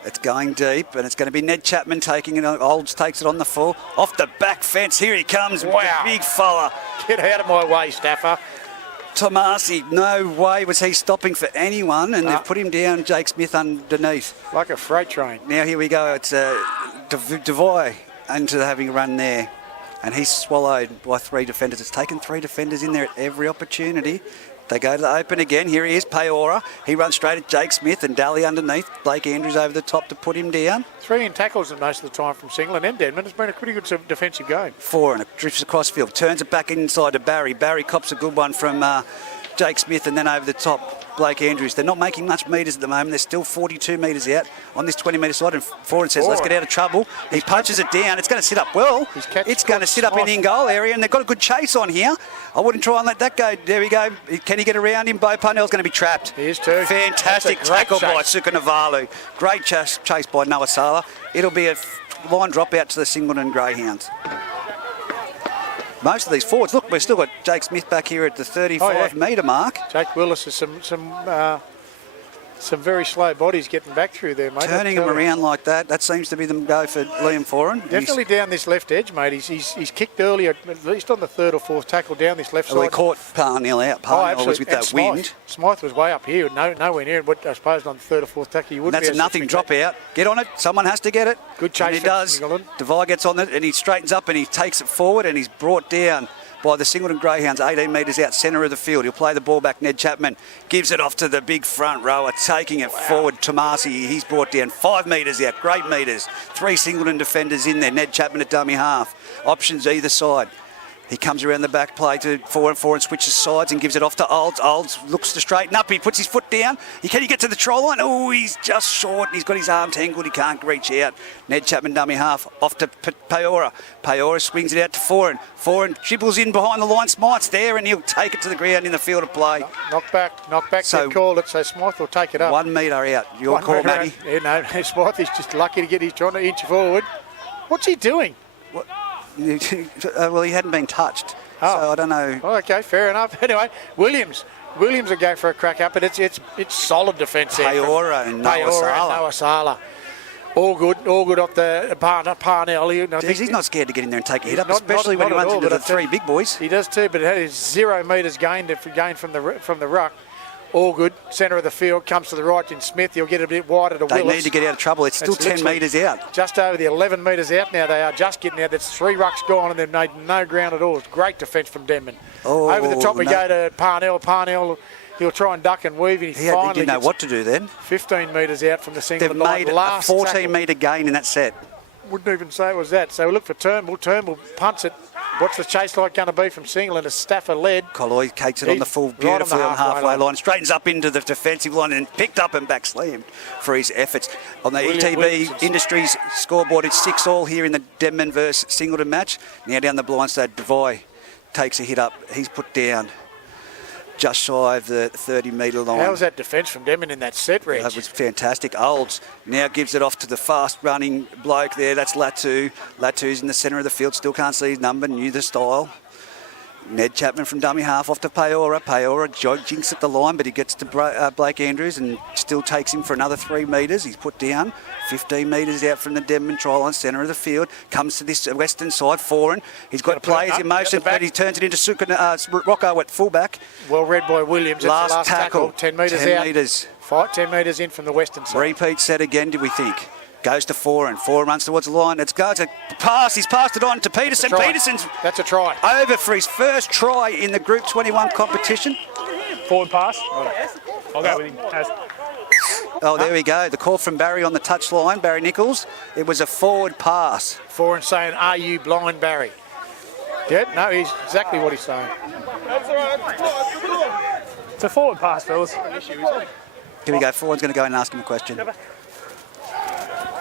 It's going deep, and it's going to be Ned Chapman taking it. Olds takes it on the full. Off the back fence. Here he comes. Wow. With the big fella. Get out of my way, Staffer. Tomasi, no way was he stopping for anyone, and they've put him down, Jake Smith underneath. Like a freight train. Now here we go. It's Devoy into having a run there, and he's swallowed by 3 defenders. It's taken 3 defenders in there at every opportunity. They go to the open again. Here he is, Peora. He runs straight at Jake Smith and Daly underneath. Blake Andrews over the top to put him down. 3 in tackles most of the time from Singleton and Denman. It's been a pretty good defensive game. 4, and it drifts across field. Turns it back inside to Barry. Barry cops a good one from Jake Smith, and then over the top, Blake Andrews. They're not making much metres at the moment. They're still 42 metres out on this 20-metre side. And Foran says, let's get out of trouble. He punches it down. It's going to sit up well. It's going to sit up in the in-goal area, and they've got a good chase on here. I wouldn't try and let that go. There we go. Can he get around him? Bo Parnell's going to be trapped. He is too. Fantastic That's a great tackle by chase. Sukanavalu. Great chase by Noah Sala. It'll be a line drop out to the Singleton Greyhounds. Most of these forwards, look, we've still got Jake Smith back here at the 35-metre mark. Jake Willis is some very slow bodies getting back through there, mate. Turning him around like that, that seems to be the go for Liam Foran. Definitely down this left edge, mate. He's kicked earlier, at least on the 3rd or 4th tackle down this left side. We caught Parnell out. Parnell was with And that Smythe. wind. Smythe was way up here, nowhere near it. But I suppose on the 3rd or 4th tackle, you And wouldn't that's be a nothing drop out. Get on it. Someone has to get it. Good chase And he from does. Singleton. Devine gets on it and he straightens up and he takes it forward and he's brought down by the Singleton Greyhounds, 18 metres out, centre of the field. He'll play the ball back. Ned Chapman gives it off to the big front rower, taking it forward. Tomasi, he's brought down 5 metres out. Great metres. 3 Singleton defenders in there. Ned Chapman at dummy half. Options either side. He comes around the back play to 4-4 and switches sides and gives it off to Olds. Olds looks to straighten up. He puts his foot down. Can he get to the try line? Oh, he's just short. He's got his arm tangled. He can't reach out. Ned Chapman dummy half off to Peora. Peora swings it out to Foran. Foran dribbles in behind the line. Smite's there and he'll take it to the ground in the field of play. Knock back. So called it. So Smythe will take it up. 1 metre out. Your call, Matty. Yeah, no, Smythe is just lucky to get his trying to inch forward. What's he doing? What? Well, he hadn't been touched. Oh. So I don't know. Oh, okay, fair enough. Anyway, Williams will go for a crack up, but it's solid defence there. Peora and Noah Sala. All good off the Parnell. He's not scared to get in there and take a hit up, especially when he runs into the 3 big boys. He does too, but it has 0 metres gained from the ruck. All good. Centre of the field comes to the right in Smith. He'll get a bit wider to Willis. They need to get out of trouble. It's still 10 metres out. Just over the 11 metres out now. They are just getting out. There's 3 rucks gone and they've made no ground at all. It's great defence from Denman. Over the top we go to Parnell. Parnell, he'll try and duck and weave. And he finally didn't know what to do then. 15 metres out from the Singleton line. They've made a 14-metre gain in that set. Wouldn't even say it was that. So we look for Turnbull. Turnbull punts it. What's the chase like going to be from Singleton? A Stafford led. Colloy takes it on the full, beautifully on the halfway line. Straightens up into the defensive line and picked up and back slammed for his efforts. On the ETB Industries scoreboard, it's 6-all here in the Denman versus Singleton match. Now down the blind side, Devy takes a hit up. He's put down just shy of the 30-metre line. How was that defence from Denman in that set, Reg? That was fantastic. Olds now gives it off to the fast-running bloke there. That's Latu. Latu's in the centre of the field. Still can't see his number. Knew the style. Ned Chapman from dummy half off to Peora. Peora jinks at the line, but he gets to Blake Andrews and still takes him for another 3 metres. He's put down 15 metres out from the Denman try line, centre of the field. Comes to this western side, Foran. He's got players in motion, but he turns it into Rocco at fullback. Well read by Williams. Last tackle. 10 metres 10 metres. 10 metres in from the western side. Repeat set again, do we think? Goes to Foran. Foran runs towards the line. It's a pass. He's passed it on to Peterson. Peterson's that's a try. Over for his first try in the Group 21 competition. Forward pass. I'll go with him. Oh, there we go. The call from Barry on the touch line, Barry Nichols. It was a forward pass. Foran saying, "Are you blind, Barry?" Yeah, no, he's exactly what he's saying. It's a forward pass, fellas. Here we go. Foran's going to go and ask him a question.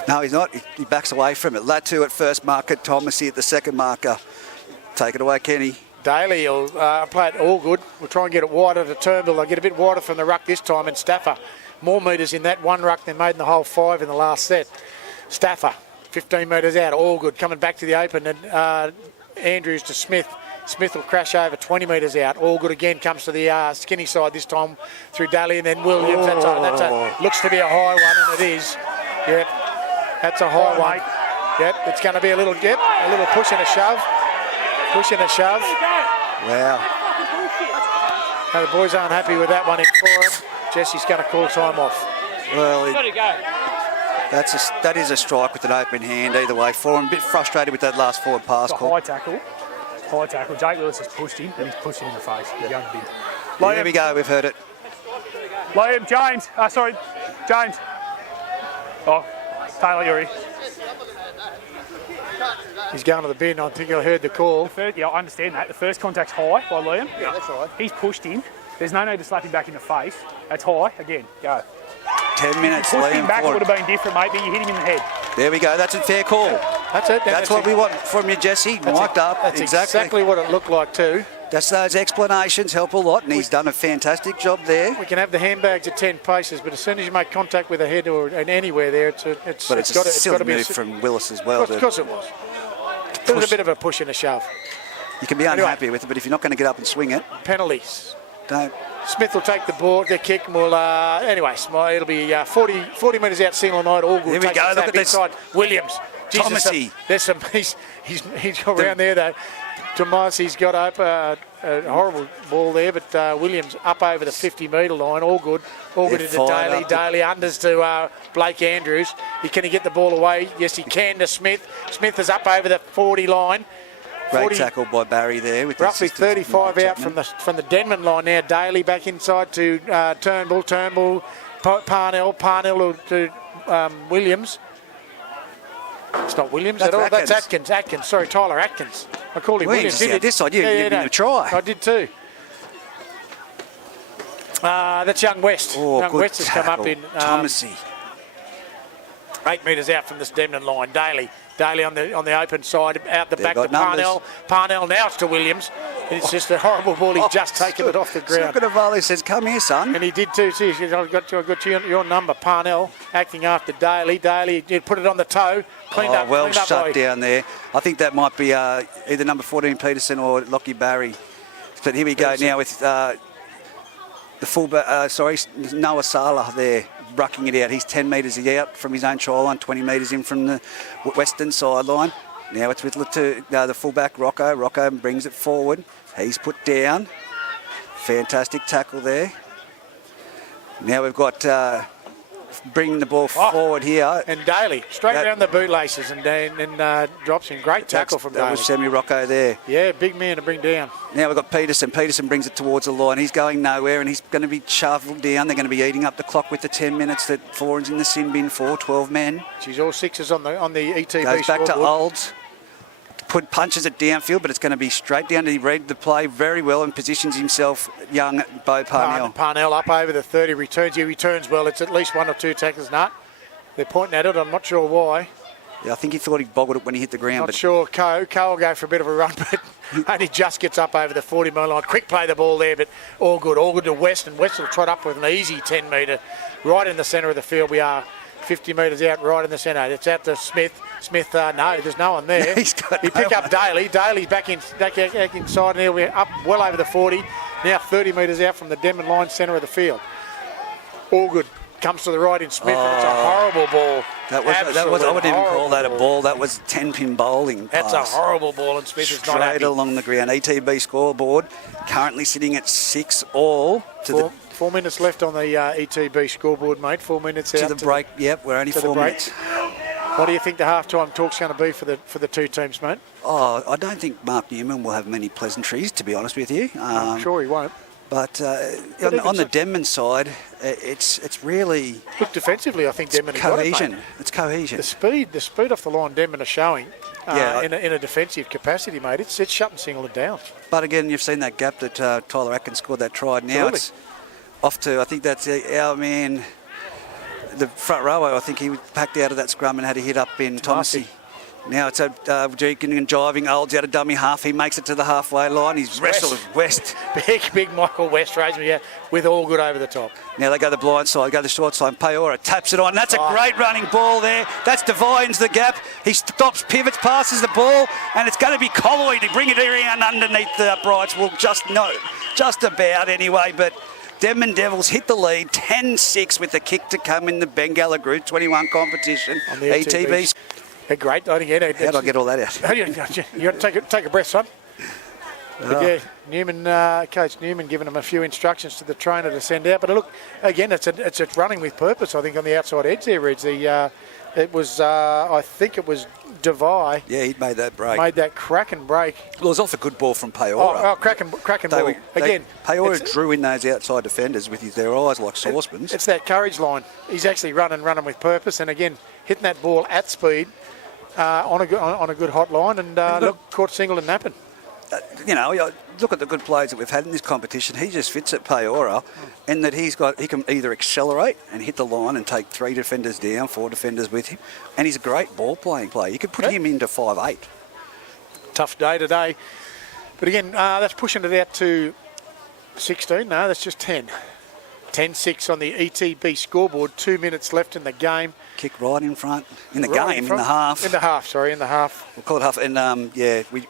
No, he's not. He backs away from it. Latu at first marker, Thomasy at the second marker. Take it away, Kenny. Daly will play it all good. We'll try and get it wider to Turnbull. They'll get a bit wider from the ruck this time. And Staffer, more metres in that one ruck than made in the whole 5 in the last set. Staffer, 15 metres out, all good. Coming back to the open. And Andrews to Smith. Smith will crash over 20 metres out. All good again. Comes to the skinny side this time through Daly and then Williams. Looks to be a high one, and it is. Yep. That's a high one. Yep, it's going to be a little push and a shove. Push and a shove. Wow. No, the boys aren't happy with that one in Foran. Jesse's going to call time off. Well, that is a strike with an open hand either way. Foran a bit frustrated with that last forward pass call. High tackle. High tackle. Jake Lewis has pushed him and he's pushed him in the face. He's young big. There we go. We've heard it. Liam, James. James. Oh. Taylor, you're here. He's going to the bin. I think I heard the call. I understand that. The first contact's high by Liam. Yeah, that's right. He's pushed him. There's no need to slap him back in the face. That's high. Again, go. 10 minutes, Liam. Pushed Liam. Him back, it would have been different, mate, but you hit him in the head. There we go. That's a fair call. That's it. That's what we want from you, Jesse. Mic'd up. That's exactly what it looked like too. That's those explanations help a lot, and he's done a fantastic job there. We can have the handbags at 10 paces, but as soon as you make contact with a head or anywhere there, it's got to be from Willis as well. Of course it was. It was a bit of a push and a shove. You can be unhappy with it, but if you're not going to get up and swing it, penalties. Don't. Smith will take the ball, the kick, and will it'll be 40 metres out, single night, all good. Here we go. Look at this. Inside. Williams. Thomasy. There's some. He's got around there though. Tomasi's got up a horrible ball there, but Williams up over the 50-metre line, all good. All good into Daly. Daly unders to Blake Andrews. Can he get the ball away? Yes, he can to Smith. Smith is up over the 40 line. Great tackle by Barry there. With Roughly the assistance 35 of out from the Denman line now. Daly back inside to Turnbull, Parnell to Williams. It's not Williams at all. Atkins. That's Atkins. Sorry, Tyler Atkins. I called him Williams. Yeah, this side, you didn't even try. I did too. That's young West. Oh, young good West has come up tackle. in Thomasy. 8 metres out from this Denman line. Daly on the open side, out the They've back to got numbers. Parnell. Parnell now it's to Williams. It's just a horrible ball. He's just taken it off the ground. Sukadavali says, come here, son. And he did too. See, he said, I've got your number. Parnell acting after Daly. Daly he put it on the toe. Cleaned up. Well cleaned up shut down there. I think that might be either number 14 Peterson or Lockie Barry. But here we go now with the fullback. Noah Salah there, rucking it out. He's 10 metres out from his own try line, 20 metres in from the western sideline. Now it's with the fullback Rocco. Rocco brings it forward. He's put down. Fantastic tackle there. Now we've got bringing the ball forward here. And Daly, straight around the bootlaces and drops in. Great tackle from Daly. That was Sammy Rocco there. Yeah, big man to bring down. Now we've got Peterson. Peterson brings it towards the line. He's going nowhere and he's going to be shuffled down. They're going to be eating up the clock with the 10 minutes that Foran's in the sin bin for, 12 men. She's all sixes on the ETB Goes back to scoreboard. Olds. Punches it downfield, but it's going to be straight down. He read the play very well and positions himself, young Bo Parnell. Parnell up over the 30, returns. He returns well. It's at least one or two tackles, Nut. They're pointing at it. I'm not sure why. Yeah, I think he thought he boggled it when he hit the ground. Not sure. Coe will go for a bit of a run, but only just gets up over the 40-metre line. Quick play the ball there, but all good. All good to West, and West will trot up with an easy 10-metre right in the centre of the field. We are 50 metres out, right in the centre. It's out to Smith. Smith, no, there's no one there. He pick up Daly. Daly's back inside, and he'll be up well over the 40. Now 30 metres out from the Denman line, centre of the field. All good. Comes to the right in Smith, and it's a horrible ball. That was. I wouldn't even call that a ball. That was 10-pin bowling pass. That's a horrible ball, and Smith is not happy. Straight along the ground. ETB scoreboard currently sitting at 6-all. 4 minutes left on the ETB scoreboard, mate. 4 minutes out to the break. Yep, we're only 4 minutes. What do you think the halftime talk's going to be for the two teams, mate? Oh, I don't think Mark Newman will have many pleasantries, to be honest with you. I'm sure he won't. But on the Denman side, it's really... Look, defensively, I think Denman got it, mate. It's cohesion. The speed off the line Denman are showing in a defensive capacity, mate. It's shutting Singleton down. But again, you've seen that gap that Tyler Atkins scored that try. Now it's off to, I think that's our man, the front rower. I think he packed out of that scrum and had a hit up in Thomasy. Now it's Jekin and jiving. Olds out of dummy half. He makes it to the halfway line. He's wrestled West. Big Michael West raising me out with all good over the top. Now they go the blind side, go the short side. Peora taps it on. That's a great running ball there. That's divides the gap. He stops, pivots, passes the ball, and it's going to be Colloy to bring it around underneath the uprights. Well, just about anyway, but Denman Devils hit the lead 10-6 with the kick to come in the Bengalla Group 21 competition. On the ETB. They're great. I think how do I get all that out? You got to take a breath, son. But yeah, Newman, Coach Newman, giving them a few instructions to the trainer to send out. But look, again, it's running with purpose. I think on the outside edge there, Reds. It was, I think it was Devi. Yeah, he made that break. Made that cracking break. Well, it was off a good ball from Peora. Cracking ball. Again, Peora drew in those outside defenders with their eyes like saucepans. It's that courage line. He's actually running with purpose, and again, hitting that ball at speed. On a good hot line, and caught Singleton napping. Look at the good plays that we've had in this competition. He just fits at Peora, in that he can either accelerate and hit the line and take 3 defenders down, 4 defenders with him, and he's a great ball playing player. You could put him into 5'8". Tough day today, but again, that's pushing it out to 16. No, that's just 10. 10-6 on the ETB scoreboard. 2 minutes left in the game. Kick right in front. In the half. In the half. We'll call it half. And,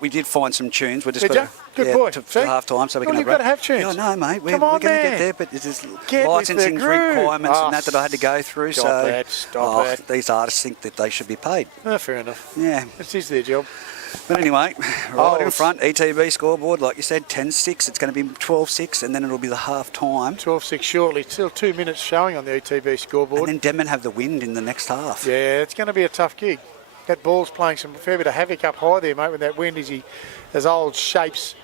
we did find some tunes. We're just got good boy. To half time so we can you've got to have tunes. Yeah, I know, mate. We're going to get there, but there's licensing requirements and that I had to go through. Stop it. These artists think that they should be paid. Fair enough. Yeah. It is their job. But anyway, right in front, ETB scoreboard, like you said, 10-6. It's going to be 12-6, and then it'll be the half time. 12-6 shortly. Still 2 minutes showing on the ETB scoreboard. And then Denman have the wind in the next half. Yeah, it's going to be a tough gig. That ball's playing some fair bit of havoc up high there, mate, with that wind. His old shapes,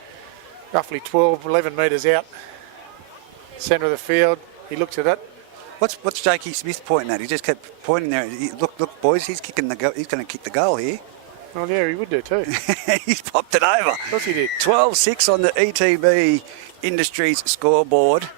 roughly 12, 11 metres out. Centre of the field. He looks at it. What's Jakey Smith pointing at? He just kept pointing there. Look, boys, he's kicking the goal. He's going to kick the goal here. Well, yeah, he would do too. He's popped it over. Of course he did. 12-6 on the ETB Industries scoreboard.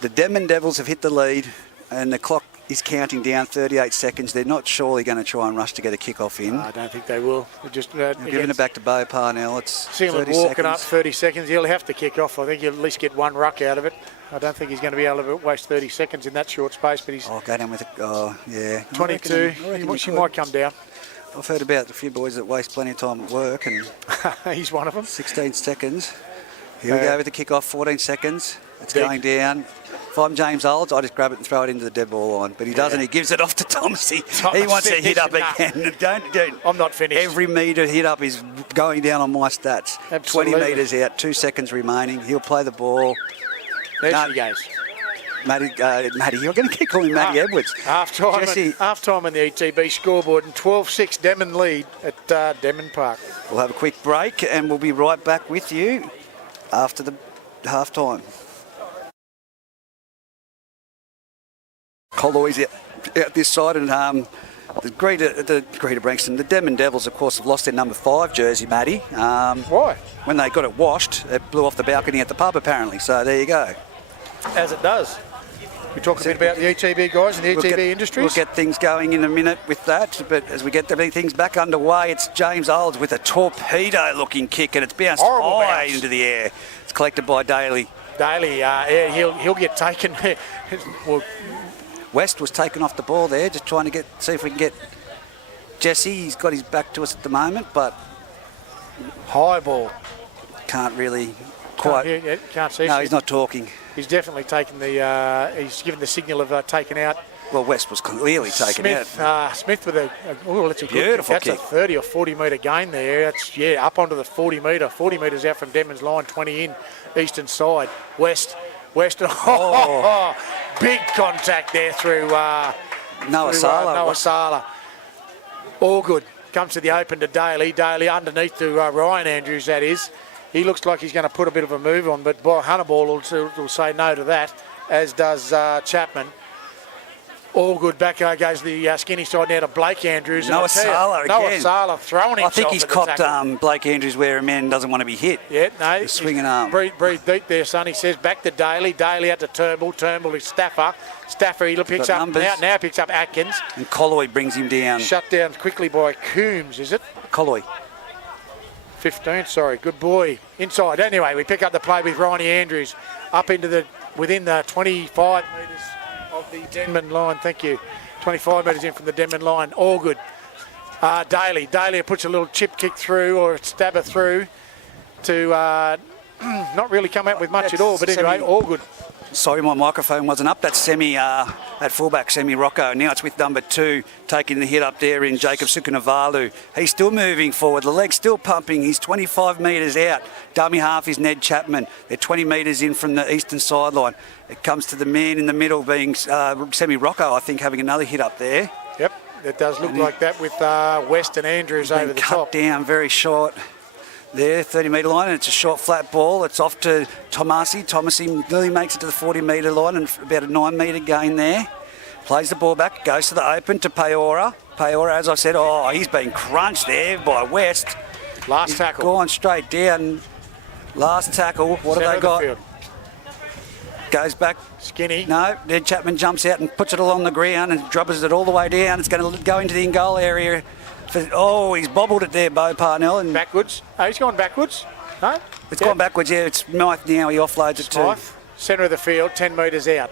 The Denman Devils have hit the lead, and the clock is counting down 38 seconds. They're not surely going to try and rush to get a kick-off in. I don't think they will. They're just giving it back to Bo Parnell. It's Singleton 30 walking seconds. up 30 seconds. He'll have to kick off. I think he'll at least get one ruck out of it. I don't think he's going to be able to waste 30 seconds in that short space, but he's... Oh, go down with it. Oh, yeah. 22. She might come down. I've heard about a few boys that waste plenty of time at work, and he's one of them. 16 seconds. Here we go with the kick-off, 14 seconds. It's going down. If I'm James Olds, I just grab it and throw it into the dead ball line. But he doesn't. He gives it off to Thomasy. He wants to hit up again. Don't. I'm not finished. Every metre hit up is going down on my stats. Absolutely. 20 metres out, 2 seconds remaining. He'll play the ball. There she goes. Matty, you're going to keep calling Matty Edwards. Half-time in the ETB scoreboard and 12-6 Denman lead at Denman Park. We'll have a quick break and we'll be right back with you after the half-time. Colloy's out this side, and the Greater Branxton, the Denman Devils, of course, have lost their number 5 jersey, Matty. Why? When they got it washed, it blew off the balcony at the pub, apparently. So there you go. As it does. We talk a bit about the ETB guys and the ETB Industries. We'll get things going in a minute with that, but as we get things back underway, it's James Olds with a torpedo-looking kick, and it's bounced high into the air. It's collected by Daly. He'll get taken. Well, West was taken off the ball there, just trying to see if we can get Jesse. He's got his back to us at the moment, but high ball. Can't really quite. Can't see. No, he's not talking. He's definitely taken the. He's given the signal of taken out. Well, West was clearly taken out. Smith with that's a beautiful kick. That's a 30 or 40 metre gain there. That's up onto the 40 metre. 40 metres out from Denman's line, 20 in, eastern side. West. Big contact there through Noah Sala. All good. Comes to the open to Daly. Daly underneath to Ryan Andrews, that is. He looks like he's going to put a bit of a move on, but Honeyball will say no to that, as does Chapman. All good. Back goes the skinny side now to Blake Andrews. Noah Sala again. Noah Sala throwing himself. I think he's copped Blake Andrews where a man doesn't want to be hit. Yeah, no. He's swinging arm. Breathe deep there, son. He says back to Daly. Daly out to Turnbull. Turnbull is Stafford. He picks up now picks up Atkins. And Colloy brings him down. Shut down quickly by Coombs, is it? Colloy. 15, sorry. Good boy. Inside. Anyway, we pick up the play with Ronnie Andrews up into within the 25 metres of the Denman line. Thank you. 25 metres in from the Denman line. All good. Daly puts a little chip kick through or a stabber through to not really come out with much at all, but anyway, all good. Sorry, my microphone wasn't up. That's at fullback, Semi Rocco. Now it's with number 2, taking the hit up there in Jacob Sukunavalu. He's still moving forward. The leg's still pumping. He's 25 metres out. Dummy half is Ned Chapman. They're 20 metres in from the eastern sideline. It comes to the man in the middle being Semi Rocco, I think, having another hit up there. Yep, it does look like that with West and Andrews over the top. Cut down very short. There, 30-metre line, and it's a short, flat ball. It's off to Thomasy. Thomasy nearly makes it to the 40-metre line and about a 9-metre gain there. Plays the ball back, goes to the open to Peora. Peora, as I said, he's been crunched there by West. Last tackle. Gone straight down. Last tackle. What have they got? Goes back. Skinny. No, Ned Chapman jumps out and puts it along the ground and drubbers it all the way down. It's going to go into the in-goal area. He's bobbled it there, Bo Parnell. And backwards. Oh, he's gone backwards. No? It's gone backwards, yeah. It's Smythe now. He offloads it to. Centre of the field, 10 metres out.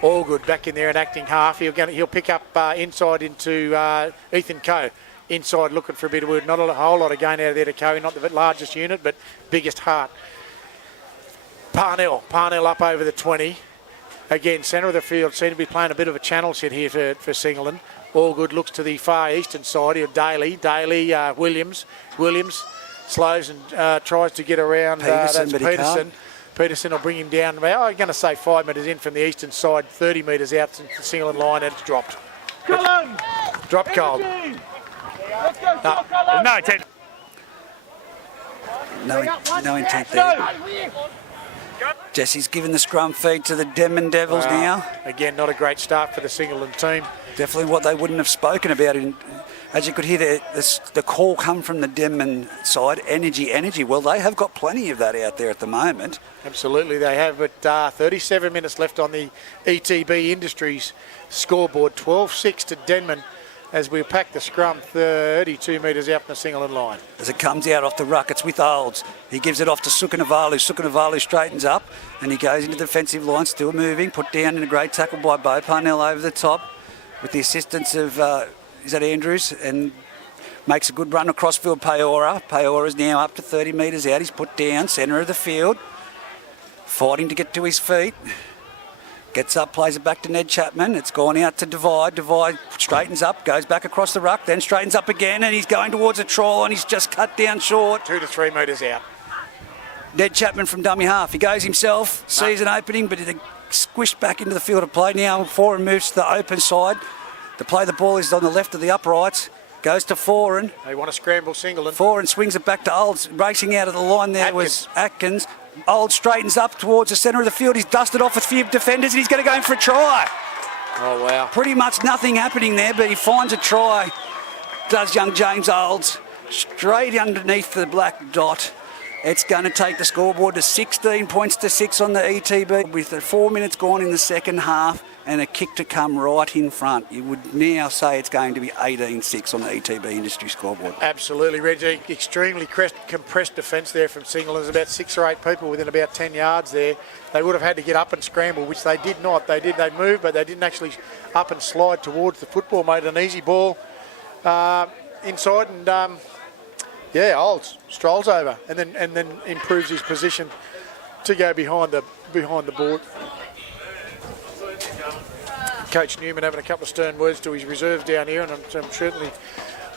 All good. Back in there and acting half. He'll pick up inside into Ethan Coe. Inside looking for a bit of wood. Not a whole lot of gain out of there to Coe. Not the largest unit, but biggest heart. Parnell up over the 20. Again, centre of the field. Seem to be playing a bit of a channel set here for Singleton. All good. Looks to the far eastern side here. Daly, Williams slows and tries to get around. That's Peterson. Peterson will bring him down. I'm going to say 5 metres in from the eastern side, 30 metres out to the Singleton line, and it's dropped. Drop cold. There's no intent. No intent there. Jesse's given the scrum feed to the Denman Devils now. Again, not a great start for the Singleton team. Definitely what they wouldn't have spoken about. As you could hear, the call come from the Denman side, energy. Well, they have got plenty of that out there at the moment. Absolutely, they have. But 37 minutes left on the ETB Industries scoreboard. 12-6 to Denman as we pack the scrum 32 metres out from the Singleton line. As it comes out off the ruck, it's with Olds. He gives it off to Sukanavalu. Sukanavalu straightens up and he goes into the defensive line, still moving, put down in a great tackle by Bo Parnell over the top with the assistance of, is that Andrews? And makes a good run across field, Peora. Peora's now up to 30 metres out. He's put down, centre of the field, fighting to get to his feet. Gets up, plays it back to Ned Chapman. It's gone out to Divide. Divide straightens up, goes back across the ruck, then straightens up again, and he's going towards a try line. He's just cut down short. 2 to 3 metres out. Ned Chapman from dummy half. He goes himself, sees an opening, but he's squished back into the field of play now. Foran moves to the open side. The play the ball is on the left of the uprights. Goes to Foran. They want to scramble Singleton. Foran swings it back to Olds. Racing out of the line there was Atkins. Old straightens up towards the centre of the field. He's dusted off a few defenders and he's going to go in for a try. Oh, wow. Pretty much nothing happening there, but he finds a try. Does young James Olds. Straight underneath the black dot. It's going to take the scoreboard to 16 points to 6 on the ETB with 4 minutes gone in the second half and a kick to come right in front. You would now say it's going to be 18-6 on the ETB industry scoreboard. Absolutely, Reggie. Extremely compressed defence there from Singleton. There's about 6 or 8 people within about 10 yards there. They would have had to get up and scramble, which they did not. They moved, but they didn't actually up and slide towards the football. Made an easy ball inside and... Olds strolls over and then improves his position to go behind the board. Coach Newman having a couple of stern words to his reserves down here, and I'm certainly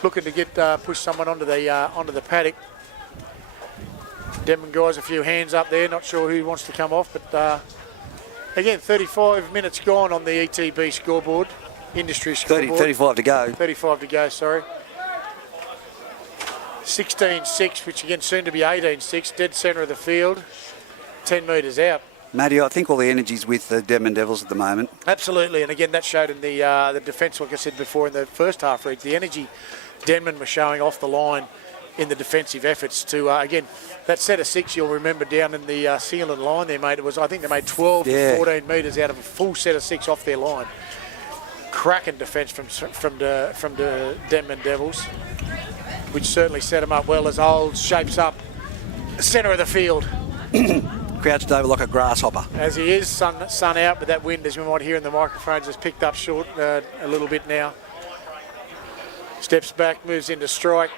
looking to get push someone onto the paddock. Denman guys, a few hands up there. Not sure who wants to come off, but again, 35 minutes gone on the ETB scoreboard, industry scoreboard. 35 to go. 35 to go. Sorry. 16-6, which again soon to be 18-6, dead centre of the field, 10 metres out. Matty, I think all the energy's with the Denman Devils at the moment. Absolutely, and again that showed in the defence, like I said before, in the first half, Reed. The energy Denman was showing off the line in the defensive efforts to, again, that set of 6 you'll remember down in the Singleton line there, mate. I think they made 12 to 14 metres out of a full set of 6 off their line. Cracking defence from the Denman Devils, which certainly set him up well as Olds shapes up centre of the field. Crouched over like a grasshopper. As he is, sun out, but that wind, as we might hear in the microphones, has picked up short a little bit now. Steps back, moves into strike.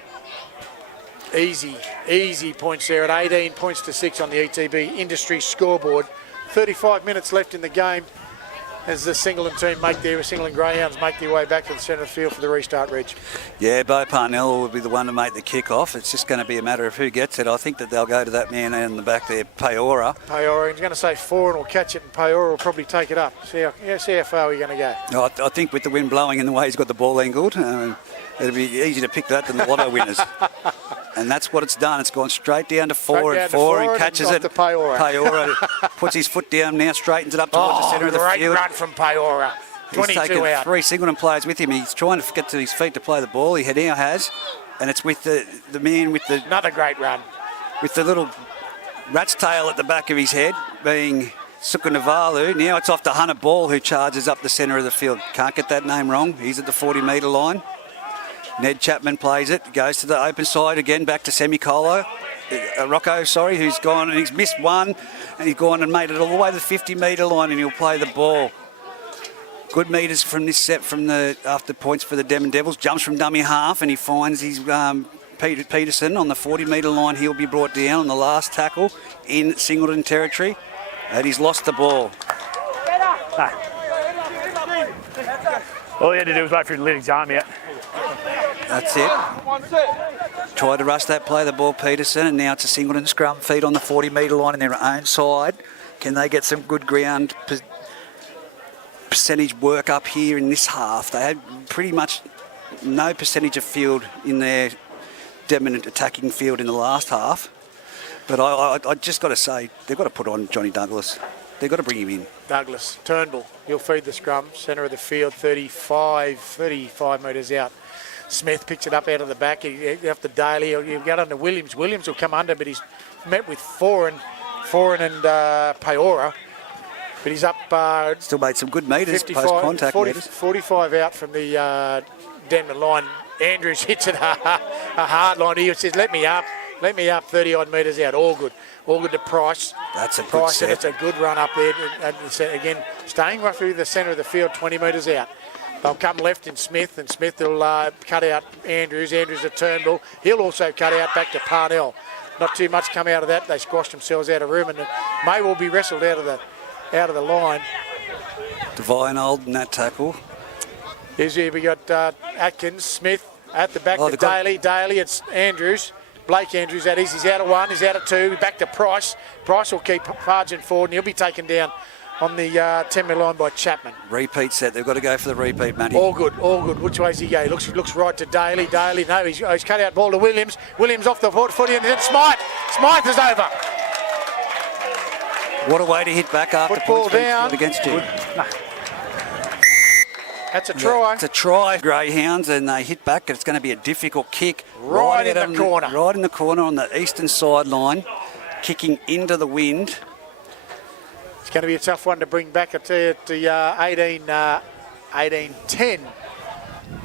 Easy points there at 18 points to 6 on the ETB industry scoreboard. 35 minutes left in the game as the Singleton team Singleton Greyhounds make their way back to the centre of the field for the restart, Reg. Yeah, Bo Parnell will be the one to make the kick-off. It's just going to be a matter of who gets it. I think that they'll go to that man in the back there, Peora. He's going to say 4 and will catch it, and Peora will probably take it up. See how far we're going to go. I think with the wind blowing and the way he's got the ball angled, it'll be easier to pick that than the lotto winners. And that's what it's done. It's gone straight down to 4 and 4 and catches it. Peora puts his foot down now, straightens it up towards the centre of the field. Great run from Peora. 22 He's taken out. 3 Singleton players with him. He's trying to get to his feet to play the ball. He now has, and it's with the man with the... Another great run. With the little rat's tail at the back of his head, being Sukanavalu. Now it's off to Hunter Ball, who charges up the centre of the field. Can't get that name wrong. He's at the 40-metre line. Ned Chapman plays it, goes to the open side again, back to Rocco, who's gone and he's missed one, and he's gone and made it all the way to the 50-metre line, and he'll play the ball. Good metres from this set after points for the Denman Devils. Jumps from dummy half, and he finds his Peterson on the 40-metre line. He'll be brought down on the last tackle in Singleton territory, and he's lost the ball. All he had to do was wait for him to let his arm out. That's it. Tried to rush that play, the ball, Peterson, and now it's a Singleton scrum feed on the 40-metre line in their own side. Can they get some good ground percentage work up here in this half? They had pretty much no percentage of field in their Denman attacking field in the last half. But I just got to say, they've got to put on Johnny Douglas. They've got to bring him in. Douglas, Turnbull, he'll feed the scrum, centre of the field, 35 metres out. Smith picks it up out of the back. After Daly, he'll get under Williams. Williams will come under, but he's met with Foran and Peora. But he's up... Still made some good meters, post-contact meters. 45 out from the Denman line. Andrews hits it a hard line. He says, let me up 30-odd metres out. All good to Price. That's a good Price, set. and it's a good run up there. And again, staying roughly the centre of the field, 20 metres out. They'll come left in Smith, and Smith will cut out Andrews. Andrews to Turnbull. He'll also cut out back to Parnell. Not too much come out of that. They squashed themselves out of room, and may well be wrestled out of the line. Devine holding that tackle. Here's here we got Atkins, Smith at the back to Daly. Daly, it's Andrews. Blake Andrews, that is. He's out of one, he's out of two. Back to Price. Price will keep farging forward, and he'll be taken down on the 10-metre line by Chapman. Repeat set. They've got to go for the repeat, Matty. All good. Which way's he go? He looks right to Daly. Daly, no, he's cut out ball to Williams. Williams off the footy, and then Smythe. Smythe is over. What a way to hit back after Football points being down. scored against you. That's a try. It's a try, Greyhounds, and they hit back, and it's going to be a difficult kick. Right in the corner. Right in the corner on the eastern sideline, kicking into the wind. It's going to be a tough one to bring back. I tell you, at the 18-10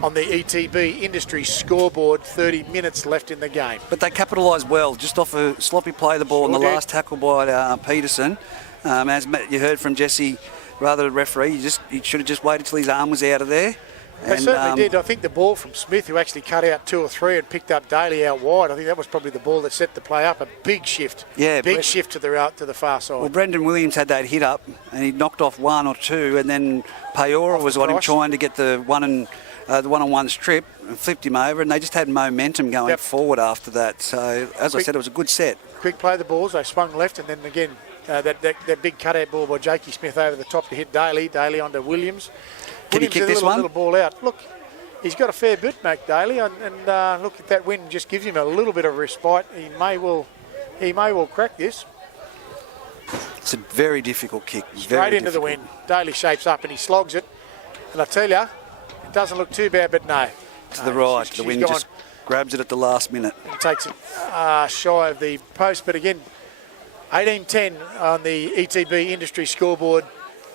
on the ETB Industries scoreboard, 30 minutes left in the game. But they capitalised well, just off a sloppy play of the ball on the last tackle by Peterson. As you heard from Jesse, rather the referee, he should have just waited till his arm was out of there. They certainly did. I think the ball from Smith, who actually cut out 2 or 3 and picked up Daly out wide, I think that was probably the ball that set the play up. A big shift. Yeah, big shift to the far side. Well, Brendan Williams had that hit up, and he knocked off 1 or 2, and then Peora was on him trying to get the one-on-one strip and flipped him over, and they just had momentum going forward after that. So, as I said, it was a good set. Quick play the balls. They swung left, and then again, that big cut-out ball by Jakey Smith over the top to hit Daly. Daly onto Williams. Can he kick this one? Little ball out. Look, he's got a fair bit, Mac Daly, and look at that win. Just gives him a little bit of respite. He may well crack this. It's a very difficult kick. Straight into the wind. Daly shapes up and he slogs it. And I tell you, it doesn't look too bad, but no. To the right. The wind just grabs it at the last minute. And takes it shy of the post. But again, 18-10 on the ETB Industry scoreboard.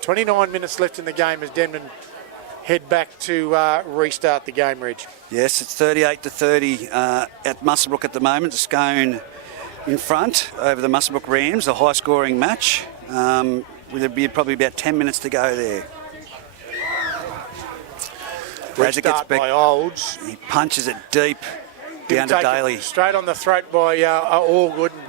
29 minutes left in the game as Denman head back to restart the game, Reg. Yes, it's 38-30 at Muswellbrook at the moment. Scone in front over the Muswellbrook Rams, a high-scoring match. There'll be probably about 10 minutes to go there. Restart by Olds. He punches it deep down to Daly. Straight on the throat by Allgood and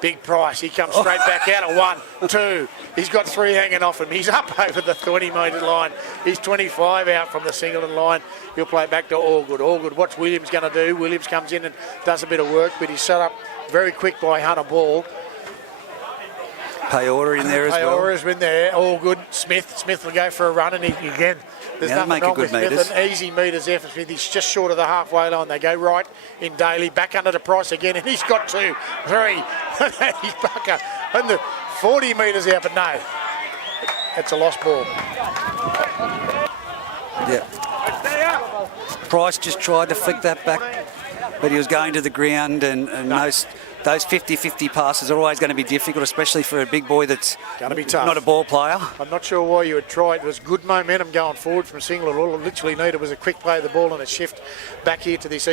Big Price. He comes straight back out at 1, 2. He's got 3 hanging off him. He's up over the 20-metre line. He's 25 out from the Singleton line. He'll play it back to Allgood. Allgood, what's Williams going to do? Williams comes in and does a bit of work, but he's set up very quick by Hunter Ball. Peora in there as well. Peora's in there. Allgood. Smith will go for a run, and again, there's nothing wrong with Smith. An easy metres there for Smith. He's just short of the halfway line. They go right in Daly, back under the Price again, and he's got 2, 3. He's Bucker. And the 40 metres out, but no. That's a lost ball. Yeah. Price just tried to flick that back, but he was going to the ground, and those 50-50 passes are always going to be difficult, especially for a big boy that's going to be tough. Not a ball player. I'm not sure why you would try it. There was good momentum going forward from Singleton. All it literally needed was a quick play of the ball and a shift back here to this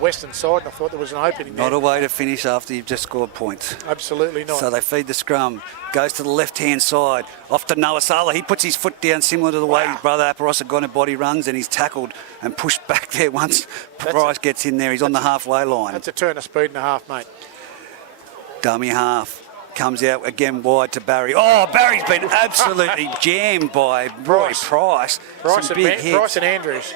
western side, and I thought there was an opening there. Not a way to finish after you've just scored points. Absolutely not. So they feed the scrum. Goes to the left-hand side. Off to Noah Sala. He puts his foot down similar to the way his brother Aparosa body runs, and he's tackled and pushed back there once Price gets in there. He's on the halfway line. That's a turn of speed and a half, mate. Dummy half. Comes out again wide to Barry. Oh, Barry's been absolutely jammed by Roy Price. Price and Andrews.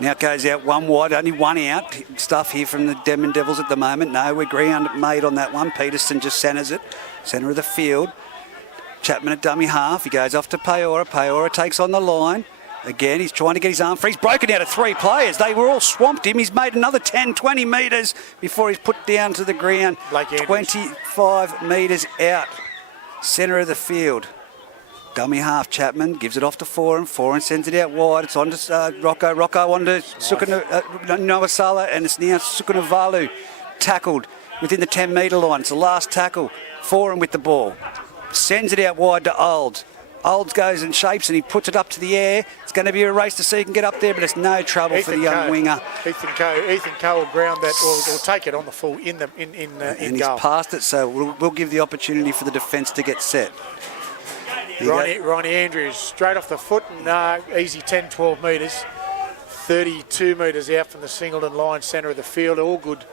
Now it goes out one wide, only one out. Stuff here from the Denman Devils at the moment. No, we're ground made on that one. Peterson just centres it. Centre of the field. Chapman at dummy half. He goes off to Peora. Peora takes on the line. Again, he's trying to get his arm free. He's broken out of 3 players. They were all swamped him. He's made another 10, 20 metres before he's put down to the ground. 25 metres out. Centre of the field. Dummy half Chapman gives it off to Foran. Foran sends it out wide. It's on to Rocco. Rocco on to Noasala, and it's now Sukunavalu tackled within the 10-metre line. It's the last tackle. Foran with the ball. Sends it out wide to Olds. Olds goes and shapes and he puts it up to the air. It's going to be a race to see he can get up there, but it's no trouble for the young winger. Ethan Coe will ground that or take it on the full in and he's goal. passed it, so we'll give the opportunity for the defence to get set. Ronnie Andrews straight off the foot and easy 10, 12 metres. 32 metres out from the Singleton line, centre of the field. All good.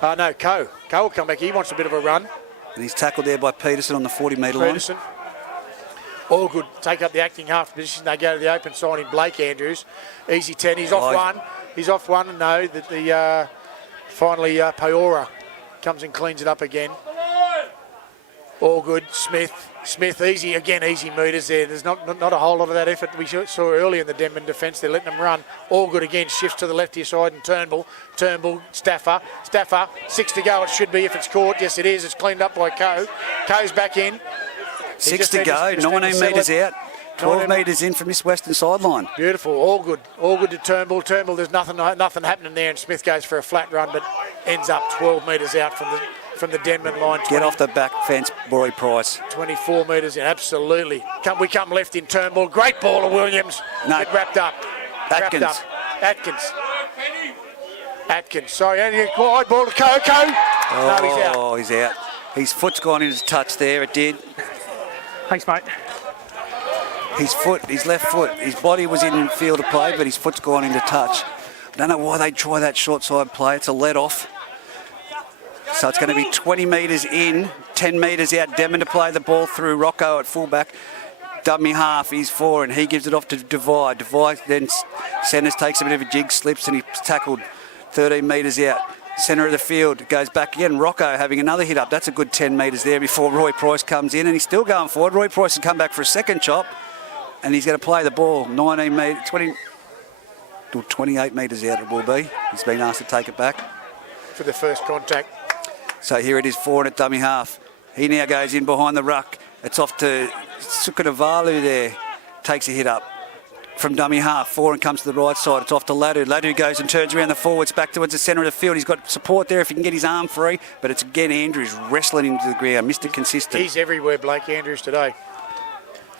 No, Coe will come back. He wants a bit of a run. And he's tackled there by Peterson on the 40-metre line. Peterson. All good. Take up the acting half position. They go to the open side in Blake Andrews. Easy 10. He's off one. He's off one. And no, that the finally Peora comes and cleans it up again. All good. Smith easy again. Easy metres there. There's not a whole lot of that effort we saw early in the Denman defence. They're letting them run. All good again. Shifts to the left-hand side and Turnbull. Stafford. 6 to go. It should be if it's caught. Yes, it is. It's cleaned up by Coe. Coe's back in. 6 to go, 19 metres out, 12 metres in from this western sideline. Beautiful, all good to Turnbull. There's nothing happening there, and Smith goes for a flat run, but ends up 12 metres out from the Denman line. Get off the back fence, Roy Price. 24 metres in, absolutely. We come left in Turnbull. Great ball of Williams. No. Get wrapped up. Atkins. Sorry, wide ball to Coe. No, he's out. Oh, he's out. His foot's gone into touch there, it did. Thanks, mate. His left foot, his body was in field of play, but his foot's gone into touch. I don't know why they try that short side play. It's a let off. So it's going to be 20 metres in, 10 metres out. Denman to play the ball through. Rocco at fullback. Dummy half, he's 4, and he gives it off to Divide. Divide then centres, takes a bit of a jig, slips, and he's tackled 13 metres out. Centre of the field, goes back again. Rocco having another hit up. That's a good 10 metres there before Roy Price comes in, and he's still going forward. Roy Price has come back for a second chop, and he's going to play the ball 19 metres, 20, 28 metres out it will be. He's been asked to take it back. For the first contact. So here it is, 4 at dummy half. He now goes in behind the ruck. It's off to Sukunavalu there. Takes a hit up. From dummy half, 4 and comes to the right side. It's off to Ladu. Ladu goes and turns around the forwards back towards the centre of the field. He's got support there if he can get his arm free, but it's again Andrews wrestling into the ground. Mr. Consistent. He's everywhere, Blake Andrews, today.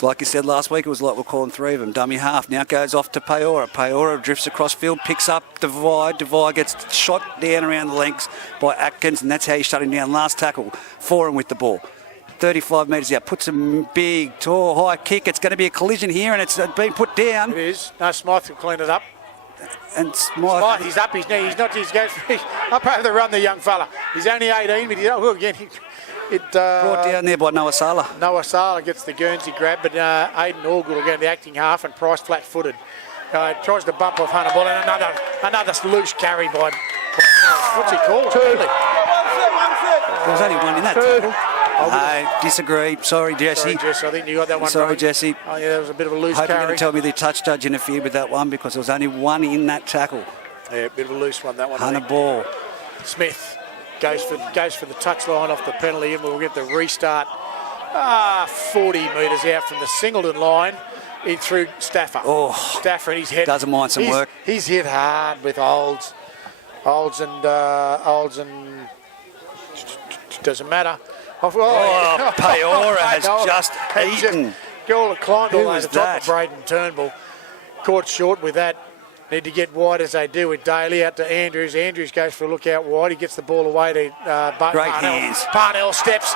Like you said last week, it was like we're calling 3 of them. Dummy half now goes off to Peora. Peora drifts across field, picks up Divide. Divide gets shot down around the legs by Atkins, and that's how he shut him down. Last tackle, 4 with the ball. 35 metres out, puts a big, tall, high kick. It's going to be a collision here, and it's been put down. It is. No, Smythe will clean it up. And Smythe, he's up his knee. He's up over the run, the young fella. He's only 18, but brought down there by Noah Sala. Noah Sala gets the Guernsey grab, but Aidan Allgood will go to the acting half, and Price flat-footed. Tries to bump off Hunter Ball, and another loose carry by what's he called? 2. There was only one in that tackle. I disagree. Sorry, Jesse. I think you got that one Sorry, right. Jesse. Oh, yeah, that was a bit of a loose Hope carry. you're going to tell me the touch judge interfered with that one, because there was only one in that tackle. Yeah, a bit of a loose one, that one. Hunter Ball. Smith goes for the touchline off the penalty, and we'll get the restart. 40 metres out from the Singleton line. In through Stafford. Stafford, he's hit. Doesn't mind some work. He's hit hard with Olds and doesn't matter. Peora has just eaten. Climbed all over the top that? of Braden Turnbull. Caught short with that. Need to get wide as they do with Daly out to Andrews. Andrews goes for a look out wide. He gets the ball away to Great Parnell. hands. Parnell steps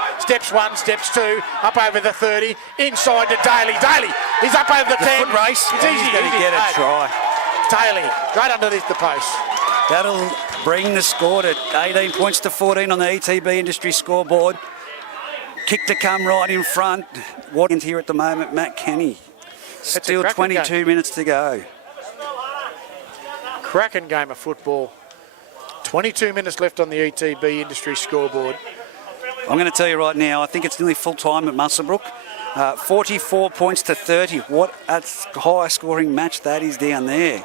1, steps 2, up over the 30, inside to Daly. Daly, he's up over the 10. Foot race. It's He's easy. going to get a try. Daly, right underneath the post. That'll bring the score to 18 points to 14 on the ETB Industry scoreboard. Kick to come right in front. Watkins here at the moment, Matt Kenny. Still 22 minutes to go. Cracking game of football. 22 minutes left on the ETB Industry scoreboard. I'm going to tell you right now, I think it's nearly full time at Muswellbrook. 44 points to 30. What a high scoring match that is down there.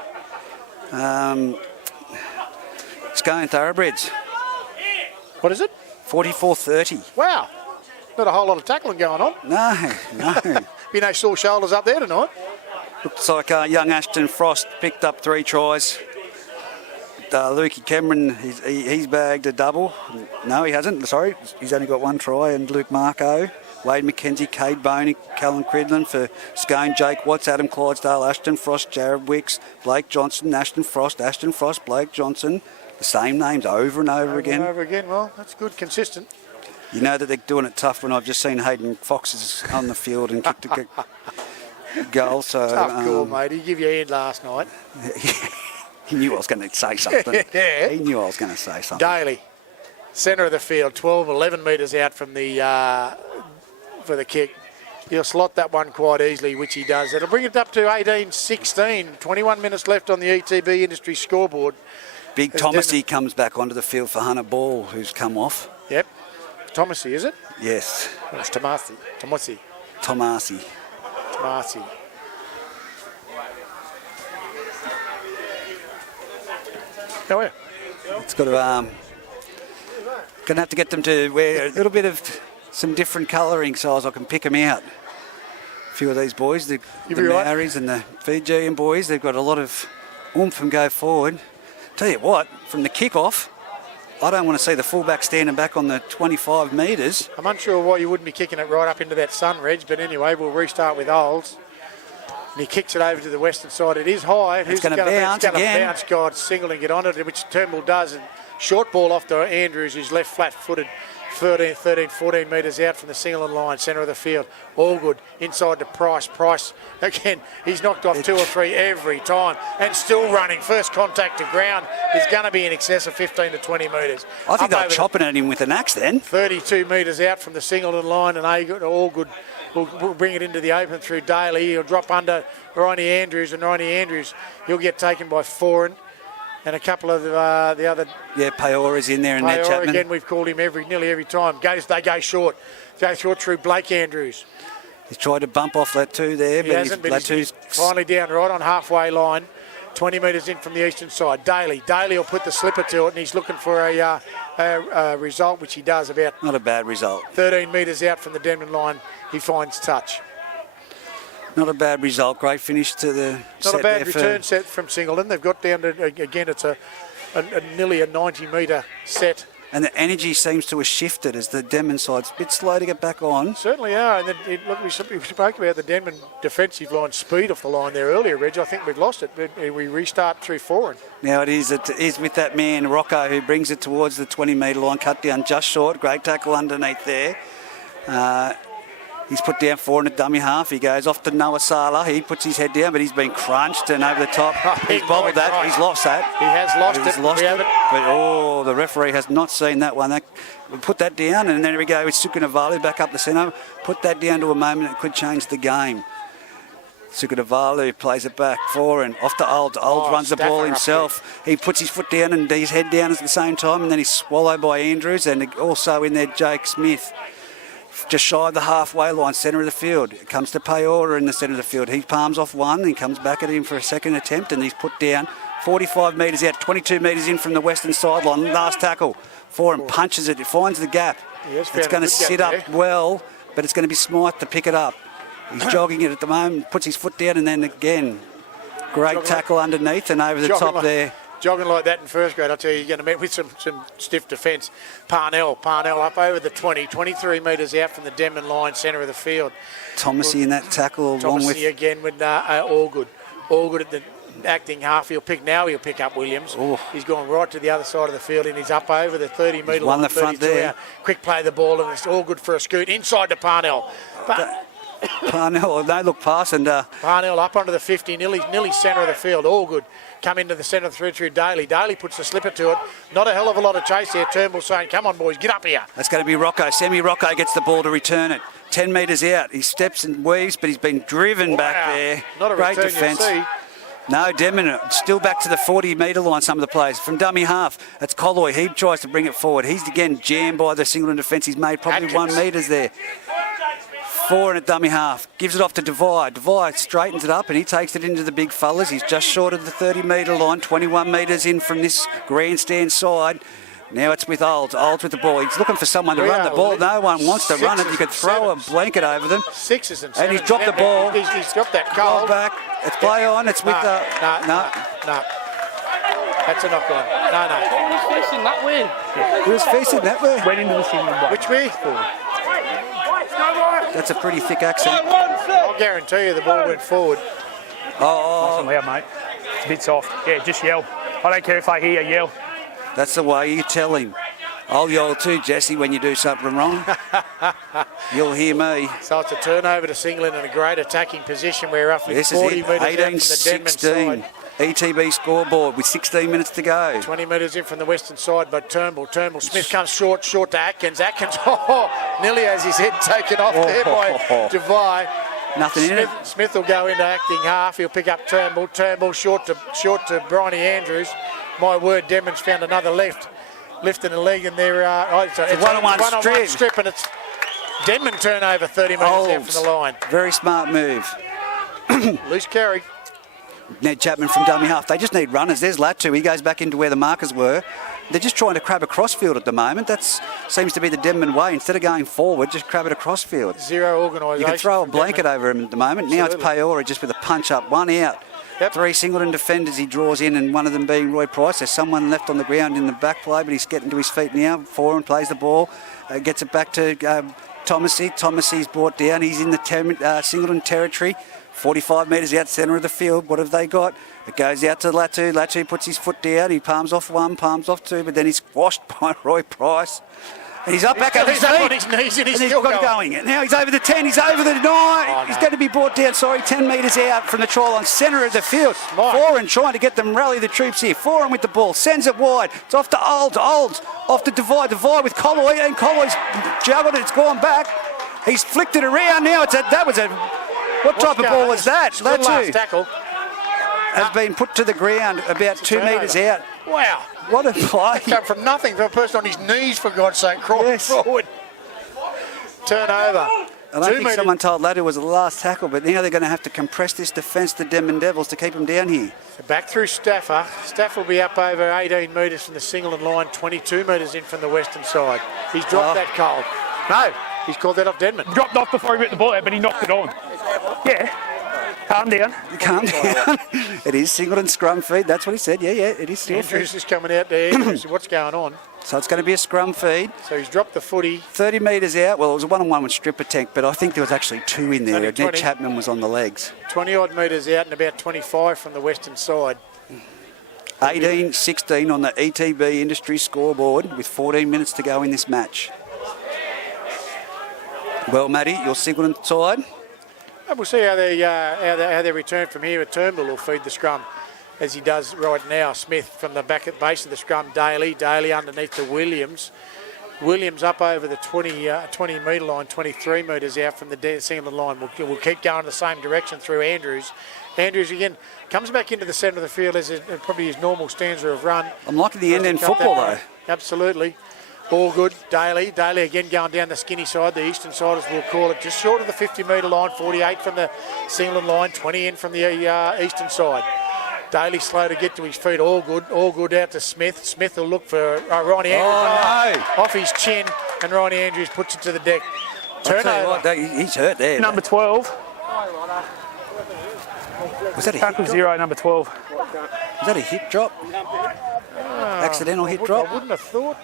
It's going Thoroughbreds. What is it? 44-30. Wow. Not a whole lot of tackling going on. No. Be no sore shoulders up there tonight. Looks like young Ashton Frost picked up 3 tries. Lukey Cameron, he's bagged a double. No, he hasn't. Sorry, he's only got 1 try. And Luke Marco, Wade McKenzie, Cade Boney, Callum Cridlin for Scone, Jake Watts, Adam Clydesdale, Ashton Frost, Jared Wicks, Blake Johnson, Ashton Frost, Blake Johnson. The same names over and over again. Over again. Well, that's good, consistent. You know that they're doing it tough when I've just seen Hayden Fox on the field and kicked a goal. So tough call, mate. He gave you a hand last night. He knew I was going to say something. Yeah. He knew I was going to say something. Daly, centre of the field, 11 metres out from the for the kick. He'll slot that one quite easily, which he does. It'll bring it up to 18-16. 21 minutes left on the ETB Industry scoreboard. Big Thomasy comes back onto the field for Hunter Ball, who's come off. Yep. Thomasy, is it? Yes. Oh, it's Tomasi. Tomasi. Oh, yeah. It's got to gonna have to get them to wear a little bit of some different colouring so I can pick them out. A few of these boys, the Maoris and the Fijian boys, they've got a lot of oomph and go forward. Tell you what, from the kick-off, I don't want to see the fullback standing back on the 25 metres. I'm unsure why you wouldn't be kicking it right up into that sun, Reg, but anyway, we'll restart with Olds. And he kicks it over to the western side. It is high. It's going to bounce again. Bounce, God, Singleton get on it, which Turnbull does. And short ball off to Andrews, who's left flat-footed, 13-14 metres out from the Singleton line, centre of the field. All good. Inside to Price. Price, again, he's knocked off 2 or 3 every time and still running. First contact to ground is going to be in excess of 15 to 20 metres. I think they're chopping at him with an axe then. 32 metres out from the Singleton line, and all good. We'll bring it into the open through Daly. He'll drop under Ronnie Andrews, and Ronnie Andrews, he'll get taken by Foran. And a couple of the other... Yeah, Paora's in there and Ned Chapman. Again, we've called him nearly every time. They go short. Go short through Blake Andrews. He's tried to bump off Latu there, but he's finally down right on halfway line. 20 metres in from the eastern side. Daly will put the slipper to it, and he's looking for a result, which he does about... Not a bad result. 13 metres out from the Denman line, he finds touch. Not a bad result. Great finish to the set. Not a bad return set from Singleton. They've got down to, again, it's a nearly a 90-metre set. And the energy seems to have shifted as the Denman side's a bit slow to get back on. Certainly are. And then, look, we spoke about the Denman defensive line speed off the line there earlier, Reg. I think we've lost it. We restart through Foran. Now it is with that man, Rocco, who brings it towards the 20-metre line, cut down just short. Great tackle underneath there. He's put down 4 in a dummy half. He goes off to Noah Sala. He puts his head down, but he's been crunched and over the top. He's bobbled that. He's lost that. He has lost it. But, the referee has not seen that one. We put that down, and there we go. It's Sukunavalu back up the centre. Put that down to a moment that could change the game. Sukunavalu plays it back for and off to Olds. Olds runs the ball himself. He puts his foot down and his head down at the same time, and then he's swallowed by Andrews, and also in there Jake Smith. Just shy of the halfway line, centre of the field. It comes to Paora in the centre of the field. He palms off one and comes back at him for a second attempt, and he's put down 45 metres out, 22 metres in from the western sideline. Last tackle for him, punches it. It finds the gap. It's going to sit up well, but it's going to be Smythe to pick it up. He's jogging it at the moment, puts his foot down, and then again, great tackle underneath and over the top there. Jogging like that in first grade, I'll tell you, you're going to meet with some stiff defence. Parnell up over the 23 metres out from the Denman line, centre of the field. Thomasy in that tackle along with... Thomasy again with all good at the acting half. He'll pick up Williams. Ooh. He's gone right to the other side of the field, and he's up over the 30 metre line. Won the front there. Out. Quick play the ball, and it's all good for a scoot inside to Parnell. Parnell, no look pass, and Parnell up onto the 50, nearly centre of the field, all good. Come into the centre through Daly. Daly puts the slipper to it. Not a hell of a lot of chase there. Turnbull saying, come on, boys, get up here. That's going to be Rocco. Sammy Rocco gets the ball to return it. 10 metres out. He steps and weaves, but he's been driven back there. Not a great return defence. you'll see. No, Denman still back to the 40-metre line, some of the players. From dummy half, that's Colloy. He tries to bring it forward. He's again jammed by the Singleton defence. He's made probably Atkins. 1 metres there. 4 in at dummy half. Gives it off to Devine. Devine straightens it up and he takes it into the big fellas. He's just short of the 30-metre line, 21 metres in from this grandstand side. Now it's with Olds. Olds with the ball. He's looking for someone to run the ball. No one wants to run it. You could throw a blanket over them. Sixes and he's dropped the ball. He's dropped that goal. Back. It's play on. It's with the... No. That's a knock on. No. He was facing that way. He was facing that way. Went into the Singleton box. Which way? That's a pretty thick accent. I'll guarantee you the ball went forward. Nice and loud, mate. It's a bit soft. Yeah, just yell. I don't care if I hear you yell. That's the way you tell him. I'll yell too, Jesse, when you do something wrong. You'll hear me. So it's a turnover to Singleton in a great attacking position. We're roughly This 40 is metres it. out from the Denman 18-16. side. ETB scoreboard with 16 minutes to go. 20 metres in from the western side, but Turnbull. Smith comes short to Atkins. Atkins, nearly has his head taken off there by Devine. Nothing in it. Smith will go into acting half. He'll pick up Turnbull. Turnbull short to Bronny Andrews. My word, Denman's found another lifting a leg in there. It's a one-on-one strip, and it's Denman turnover 30 metres out from the line. Very smart move. Loose carry. Ned Chapman from dummy half. They just need runners. There's Latu. He goes back into where the markers were. They're just trying to crab across field at the moment. That seems to be the Denman way. Instead of going forward, just crab it across field. Zero organisation. You can throw a blanket over him at the moment. Now it's Paora just with a punch up, one out. Yep. 3 Singleton defenders he draws in, and one of them being Roy Price. There's someone left on the ground in the back play, but he's getting to his feet now. Foran plays the ball, gets it back to Thomasy. Thomasy's brought down. He's in the Singleton territory. 45 metres out centre of the field. What have they got? It goes out to Latu. Latu puts his foot down. He palms off one, palms off two, but then he's squashed by Roy Price. And he's up back on his feet. On his knees and he's got it going. Now he's over the 10. He's over the 9. No. He's going to be brought down, 10 metres out from the try line, centre of the field. Foran trying to get them rally the troops here. Foran with the ball. Sends it wide. It's off to Olds. Olds off to Divide. Divide with Colloy. And Colloy's juggled it. It's gone back. He's flicked it around now. What type of ball was that? Good last tackle. Has been put to the ground about 2 metres out. Wow. What a play. Come from nothing to a person on his knees, for God's sake, crawling forward. Turnover. I don't think someone told Ladu it was the last tackle, but now they're going to have to compress this defence, the Denman Devils, to keep them down here. So back through Stafford. Stafford will be up over 18 metres from the Singleton line, 22 metres in from the western side. He's dropped that goal. No, he's called that off Denman. Dropped off before he hit the ball out, but he knocked it on. Yeah. Calm down. Calm down. It is Singleton scrum feed. That's what he said. Yeah, it is still Andrews is coming out there. What's going on? So it's going to be a scrum feed. So he's dropped the footy. 30 metres out. Well, it was a one-on-one with Stripper Tank, but I think there was actually 2 in there. Ned Chapman was on the legs. 20-odd metres out and about 25 from the western side. 18-16 on the ETB industry scoreboard with 14 minutes to go in this match. Well, Matty, your Singleton side. We'll see how they return from here. Turnbull will feed the scrum as he does right now. Smith from the back at base of the scrum. Daly underneath to Williams. Williams up over the 20 metre line, 23 metres out from the Singleton line. We'll keep going the same direction through Andrews. Andrews again comes back into the centre of the field as probably his normal stanza of run. I'm liking the end football though. Absolutely. All good. Daly again going down the skinny side, the eastern side as we'll call it, just short of the 50 metre line, 48 from the Singleton line, 20 in from the eastern side. Daly slow to get to his feet, all good out to Smith. Smith will look for Ronnie Andrews. Off his chin, and Ronnie Andrews puts it to the deck. Turnover. He's hurt there. Number 12. Was that a Tackle hip 0, drop? number 12. Was that a hip drop? Accidental hip drop? I wouldn't have thought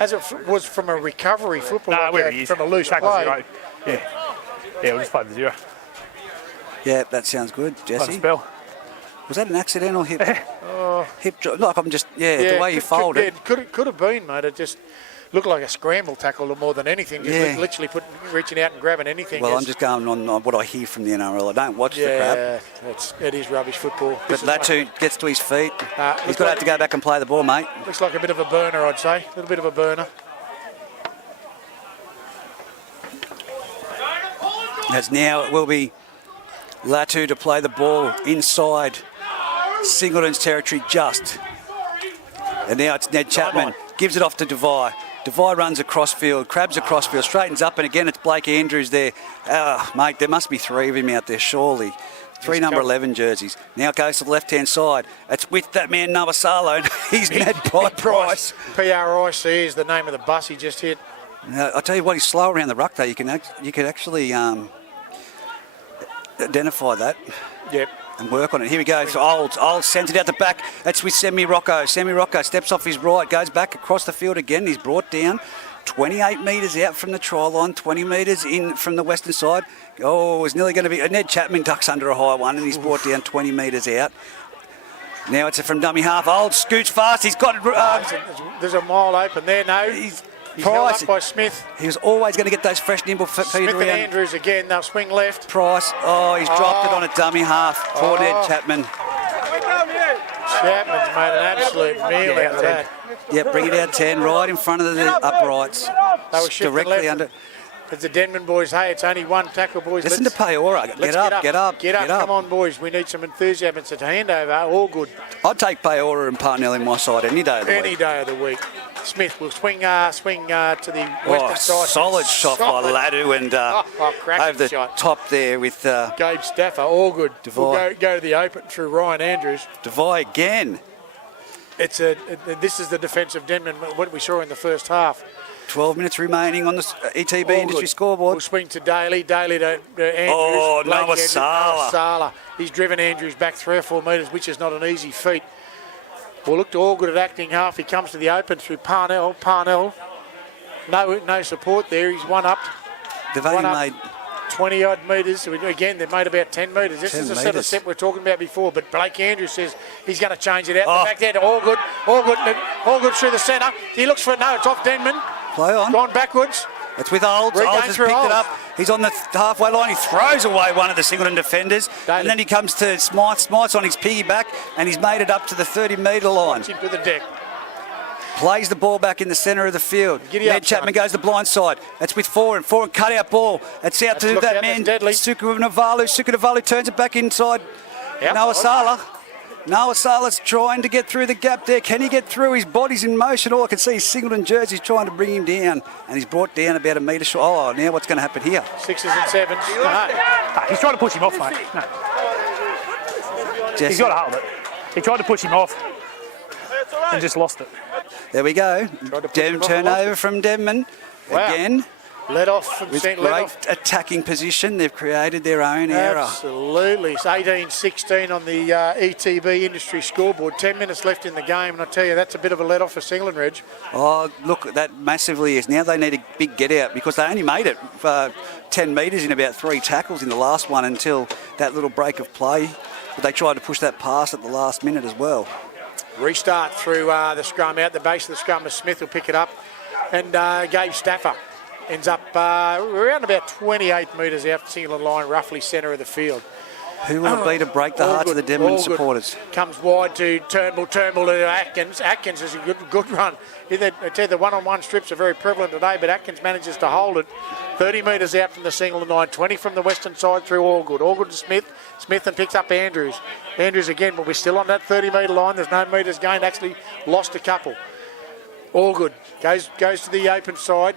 as it was from a recovery football, from a loose Tackle play. 0. Yeah, we'll just play the 0. Yeah, that sounds good, Jesse. Spell. Was that an accidental hip drop? Like I'm just, the way you fold it. Could have been, mate. It just looked like a scramble tackle more than anything. Just literally reaching out and grabbing anything. Well, I'm just going on what I hear from the NRL. I don't watch the crap. It is rubbish football. But Latu gets to his feet. He's going to have to go back and play the ball, mate. Looks like a bit of a burner, I'd say. A little bit of a burner. As now it will be Latu to play the ball inside Singleton's territory just. And now it's Ned Chapman. Gives it off to Devine. Divide runs across field, crabs across field, straightens up, and again it's Blake Andrews there. Mate, there must be 3 of him out there, surely. 3 number 11 jerseys. Now it goes to the left-hand side. It's with that man, Nawasalo, and he's mad by Price. PRIC is the name of the bus he just hit. Now, I'll tell you what, he's slow around the ruck, though. You can actually identify that. Yep. And work on it. Here we go. So Olds sends it out the back. That's with Semi Rocco. Semi Rocco steps off his right, goes back across the field again. He's brought down 28 metres out from the try line, 20 metres in from the western side. Oh, it's nearly going to be... Ned Chapman ducks under a high one, and he's brought down 20 metres out. Now it's from dummy half. Olds scoots fast. He's got... There's a mile open there. No, he's held up by Smith. He was always going to get those fresh, nimble feet Smith around. and Andrews again. They'll swing left. Price. Oh, he's dropped it on a dummy half. Poor Ned Chapman. Chapman's made an absolute meal out of that. Yeah, bring it out 10, right in front of the uprights. They were shifting directly left. under. As the Denman boys, hey, it's only one tackle, boys. Listen to Paora. Get up. Come on, boys. We need some enthusiasm. It's a handover. All good. I'd take Paora and Parnell in my side any day of the week. Any day of the week. Smith will swing to the western side. Solid shot by Ladu and over the shot. top there with Gabe Stafford. All good. We'll go to the open through Ryan Andrews. Devine again. This is the defence of Denman, what we saw in the first half. 12 minutes remaining on the ETB Industry scoreboard. We'll swing to Daly. Daly to Andrews. Oh, Nawasala. He's driven Andrews back 3 or 4 metres, which is not an easy feat. We'll look to all good at acting half. He comes to the open through Parnell. Parnell, no support there. He's one up. They've only made 20-odd metres. Again, they've made about 10 metres. This is the sort of set we were talking about before, but Blake Andrews says he's going to change it out. The back there to all good through the centre. He looks for it. No, it's off Denman. Play on. Gone backwards. It's with Olds. Olds has picked it up. He's on the halfway line. He throws away one of the Singleton defenders. And then he comes to Smythe. Smythe's on his piggyback, and he's made it up to the 30-metre line. Into the deck. Plays the ball back in the centre of the field. Ned Chapman goes to the blind side. That's with Foran. Foran cut out ball. It's out to that man, Suku Navalu. Suku Navalu turns it back inside. Nawasala. Nawasala's trying to get through the gap there. Can he get through? His body's in motion. All I can see is Singleton jerseys trying to bring him down. And he's brought down about a metre short. Oh, now what's going to happen here? 6s and 7s. He's trying to push him off, mate. No. He's got to hold it. He tried to push him off and just lost it. There we go. Turnover from Denman. Wow. Again. Let off from with great attacking position. They've created their own error. Absolutely. It's 18-16 on the ETB Industry scoreboard. 10 minutes left in the game, and I tell you, that's a bit of a let-off for Singleton, Reg. Oh, look, that massively is. Now they need a big get-out because they only made it 10 metres in about 3 tackles in the last one until that little break of play. But they tried to push that pass at the last minute as well. Restart through the scrum. Out the base of the scrum, Smith will pick it up. And Gabe Stafford ends up around about 28 metres out the Singleton line, roughly centre of the field. Who will it be to break the hearts of the Denman supporters? Comes wide to Turnbull to Atkins. Atkins is a good run. I tell you, the one-on-one strips are very prevalent today, but Atkins manages to hold it. 30 metres out from the Singleton line, 20 from the western side through Allgood. Allgood to Smith. Smith and picks up Andrews. Andrews again, but we're still on that 30-metre line. There's no metres gained, actually lost a couple. Allgood goes to the open side.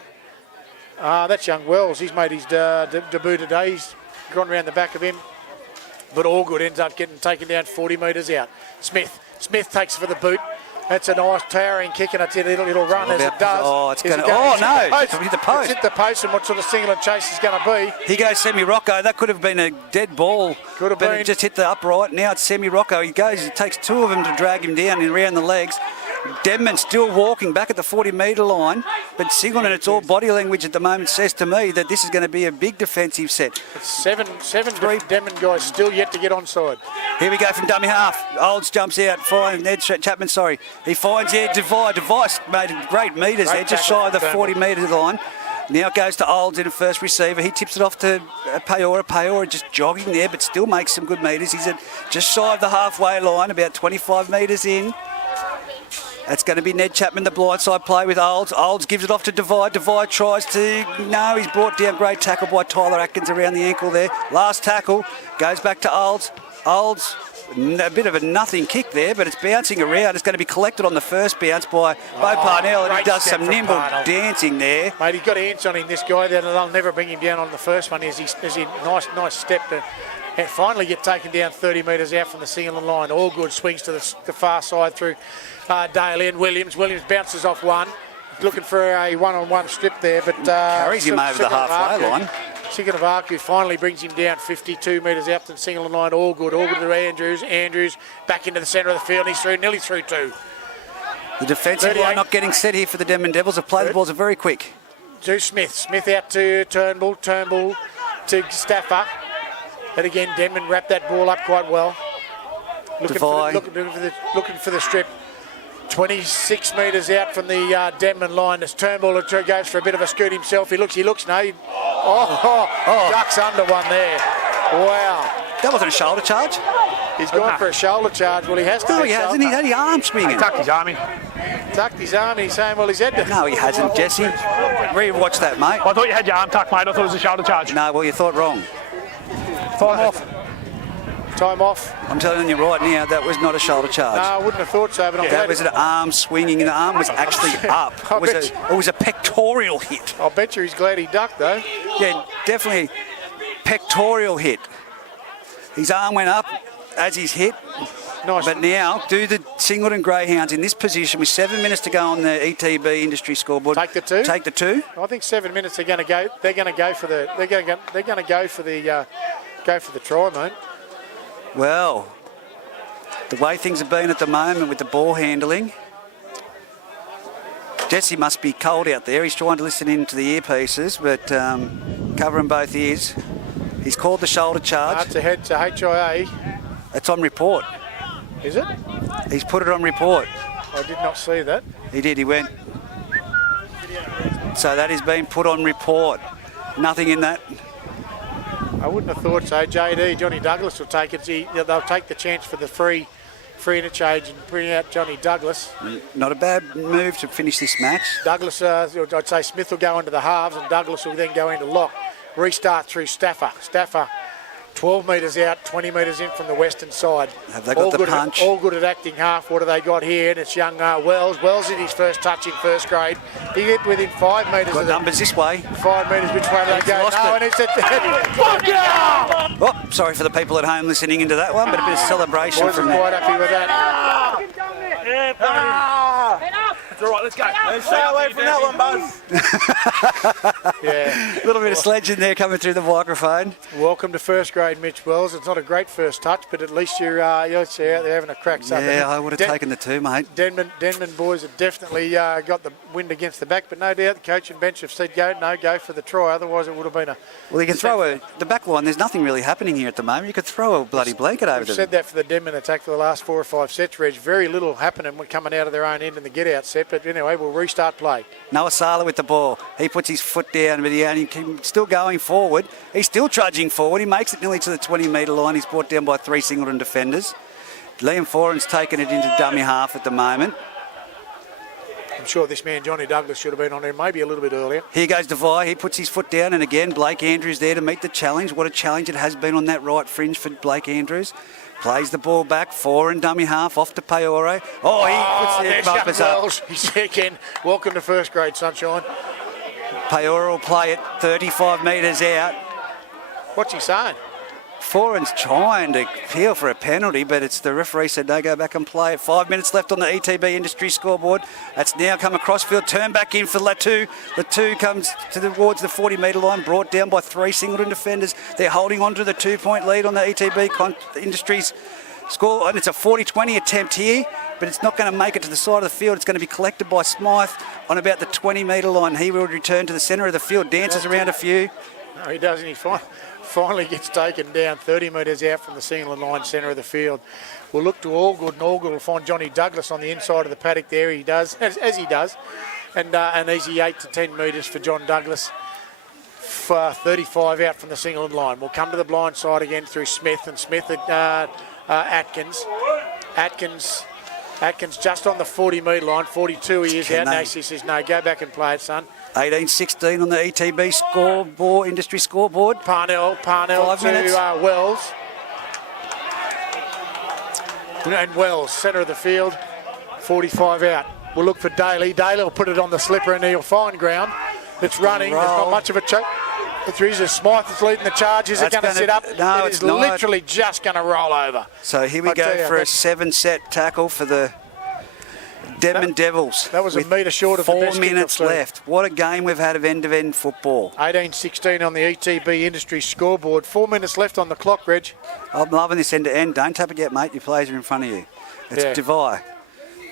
That's young Wells. He's made his debut today. He's gone around the back of him. But Allgood ends up getting taken down 40 metres out. Smith takes for the boot. That's a nice towering kick, and it'll run as it does. Oh, it's going to... Oh, no. It's hit the post. It's hit the post, and what sort of Singleton chase is going to be. He goes Semi-Rocco. That could have been a dead ball. Could have been. It just hit the upright. Now it's Semi-Rocco. He takes 2 of them to drag him down and around the legs. Denman still walking back at the 40-metre line, but Singleton, it's all body language at the moment, says to me that this is going to be a big defensive set. It's seven Denman guys still yet to get onside. Here we go from dummy half. Olds jumps out, finds Ned Chapman, He finds Device made great metres there, just shy of the 40-metre line. Now it goes to Olds in a first receiver. He tips it off to Paora. Paora just jogging there, but still makes some good metres. He's at just shy of the halfway line, about 25 metres in. That's going to be Ned Chapman, the blindside play with Olds. Olds gives it off to Divide. Divide tries to... No, he's brought down. Great tackle by Tyler Atkins around the ankle there. Last tackle goes back to Olds. Olds A bit of a nothing kick there, but it's bouncing around. It's going to be collected on the first bounce by Bo Parnell, and he great does step some from nimble Parnell. dancing there. Mate, he's got hands on him, this guy. They'll never bring him down on the first one. As he nice step to and finally get taken down 30 metres out from the Singleton line. All good, swings to the far side through Dale and Williams. Williams bounces off one, looking for a one-on-one strip there, but Carries him over the halfway line. Sikanovaku finally brings him down 52 metres out to the Singleton line. All good to Andrews. Andrews back into the centre of the field. He's through, nearly through two. The defensive line not getting set here for the Denman Devils. The play the balls are very quick. To Smith. Smith out to Turnbull. Turnbull to Stafford. And again, Denman wrapped that ball up quite well. Looking for the strip. 26 metres out from the Denman line. As Turnbull goes for a bit of a scoot himself. He looks, no. Ducks under one there. Wow. That wasn't a shoulder charge. He's gone for a shoulder charge. Well, he has to. No, he hasn't. He had his arm swinging. He tucked his arm in. Tucked his arm. He's saying, well, he's had to. No, he hasn't, Jesse. Rewatch that, mate. I thought you had your arm tucked, mate. I thought it was a shoulder charge. No, well, you thought wrong. Time off. Time off. I'm telling you right now, that was not a shoulder charge. No, I wouldn't have thought so, but I'm glad That was an arm swinging, and the arm was actually up. It was a pectoral hit. I'll bet you he's glad he ducked, though. Yeah, definitely pectoral hit. His arm went up as he's hit. Nice. But now, do the Singleton Greyhounds in this position with 7 minutes to go on the ETB industry scoreboard? Take the two. Take the two. I think 7 minutes are going to go. They're going to go for the. They're going to go for the try, mate. Well, the way things have been at the moment with the ball handling, Jesse must be cold out there. He's trying to listen into the earpieces, but covering both ears. He's called the shoulder charge. That's ahead to HIA. It's on report. Is it? He's put it on report. I did not see that. He did. He went. So that is being put on report. Nothing in that. I wouldn't have thought so. JD, Johnny Douglas will take it. They'll take the chance for the free interchange and bring out Johnny Douglas. Not a bad move to finish this match. Douglas, I'd say Smith will go into the halves and Douglas will then go into lock. Restart through Stafford. Stafford, 12 metres out, 20 metres in from the western side. Have they got the punch? All good at acting half. What do they got here? And it's young Wells. Wells in his first touch in first grade. He get within 5 metres. Got numbers this way. 5 metres, which way do they go? Lost No, it. and it's at Oh, sorry for the people at home listening into that one, but a bit of celebration Wasn't from quite that. happy with that. It's all right, let's go. Stay away from that one, Buzz. Yeah. A little bit of sledging there coming through the microphone. Welcome to first grade, Mitch Wells. It's not a great first touch, but at least you're out there having a crack. Yeah, I would have taken the two, mate. Denman boys have definitely got the wind against the back, but no doubt the coach and bench have said go for the try. Otherwise, it would have been a. Well, you can throw the back line. There's nothing really happening here at the moment. You could throw a bloody blanket over We've them. said that for the Denman attack for the last 4 or 5 sets, Reg. Very little happening when coming out of their own end in the get-out set, but anyway, we'll restart play. Noah Sala with the ball. He puts his foot down, but he's still going forward. He's still trudging forward. He makes it nearly to the 20-metre line. He's brought down by 3 Singleton defenders. Liam Foran's taken it into dummy half at the moment. I'm sure this man, Johnny Douglas, should have been on there maybe a little bit earlier. Here goes Devine. He puts his foot down, and again, Blake Andrews there to meet the challenge. What a challenge it has been on that right fringe for Blake Andrews. Plays the ball back, Foran dummy half, off to Paore. Oh, he puts there's the bumpers young up. Wells. He's second. Welcome to first grade, sunshine. Paore will play it 35 metres out. What's he saying? Foran's trying to appeal for a penalty, but it's the referee said no, go back and play it. 5 minutes left on the ETB industry scoreboard. That's now come across field, turn back in for Latu. Latu comes towards the 40-metre line, brought down by 3 Singleton defenders. They're holding on to the 2-point lead on the ETB industries score, and it's a 40-20 attempt here, but it's not going to make it to the side of the field. It's going to be collected by Smythe on about the 20-metre line. He will return to the centre of the field, dances around a few. No, he doesn't. He finally gets taken down 30 metres out from the Singleton line, centre of the field. We'll look to Allgood, and Allgood will find Johnny Douglas on the inside of the paddock there. He does, as he does. And an easy 8 to 10 metres for John Douglas. 35 out from the Singleton line. We'll come to the blind side again through Smith, and Smith at Atkins. Atkins just on the 40-metre line, 42 he is out. No, he says, no, go back and play it, son. 18-16 on the ETB scoreboard, industry scoreboard. Parnell 5 minutes. to Wells. And Wells, centre of the field, 45 out. We'll look for Daly. Daly will put it on the slipper and he'll find ground. It's running. There's not much of a choke. There is a Smythe that's leading the charge. Is it going to sit up? No, it is literally just going to roll over. So here we go for a 7-set tackle for the Denman Devils. That was a metre short of the best 4 minutes left. What a game we've had of end-to-end football. 18-16 on the ETB Industries scoreboard. 4 minutes left on the clock, Reg. I'm loving this end-to-end. Don't tap it yet, mate. Your players are in front of you. It's Devy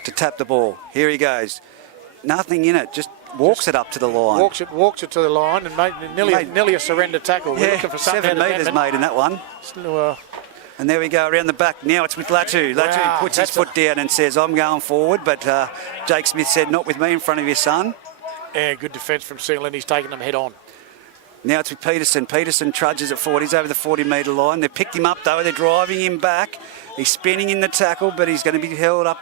to tap the ball. Here he goes. Nothing in it. Just walks it up to the line. Walks it to the line and nearly a surrender tackle. We're looking for something 7 metres made in that one. And there we go around the back. Now it's with Latu. Latu puts his foot down and says, I'm going forward. But Jake Smith said, not with me in front of your son. Yeah, good defence from Singleton. He's taking them head on. Now it's with Peterson. Peterson trudges at 40. He's over the 40-metre line. They've picked him up, though. They're driving him back. He's spinning in the tackle, but he's going to be held up,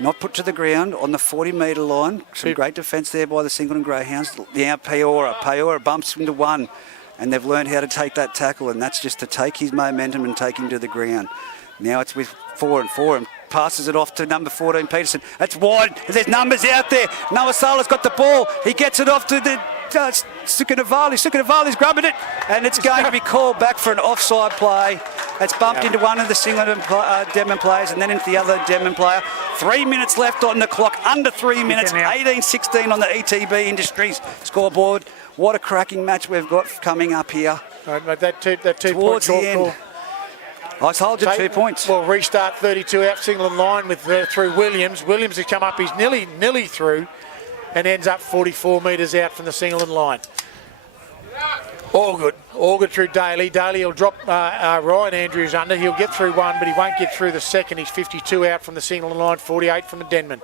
not put to the ground on the 40-metre line. Some great defence there by the Singleton Greyhounds. Now Peora bumps into one, and they've learned how to take that tackle, and that's just to take his momentum and take him to the ground. Now it's with 4 and 4 and passes it off to number 14, Peterson. That's wide. There's numbers out there. Noah Sala's got the ball. He gets it off to the Sukanavali. Sukanavali's grabbing it, and it's going to be called back for an offside play. It's bumped into one of the Singleton Denman players and then into the other Denman player. 3 minutes left on the clock, under 3 minutes, 18-16 on the ETB Industries scoreboard. What a cracking match we've got coming up here. Right, that two towards point the end. I told you 2 points. Well, restart 32 out Singleton line with through Williams. Williams has come up. He's nearly through, and ends up 44 metres out from the Singleton line. All good through Daly. Daly will drop Ryan Andrews under. He'll get through one, but he won't get through the second. He's 52 out from the Singleton line, 48 from the Denman.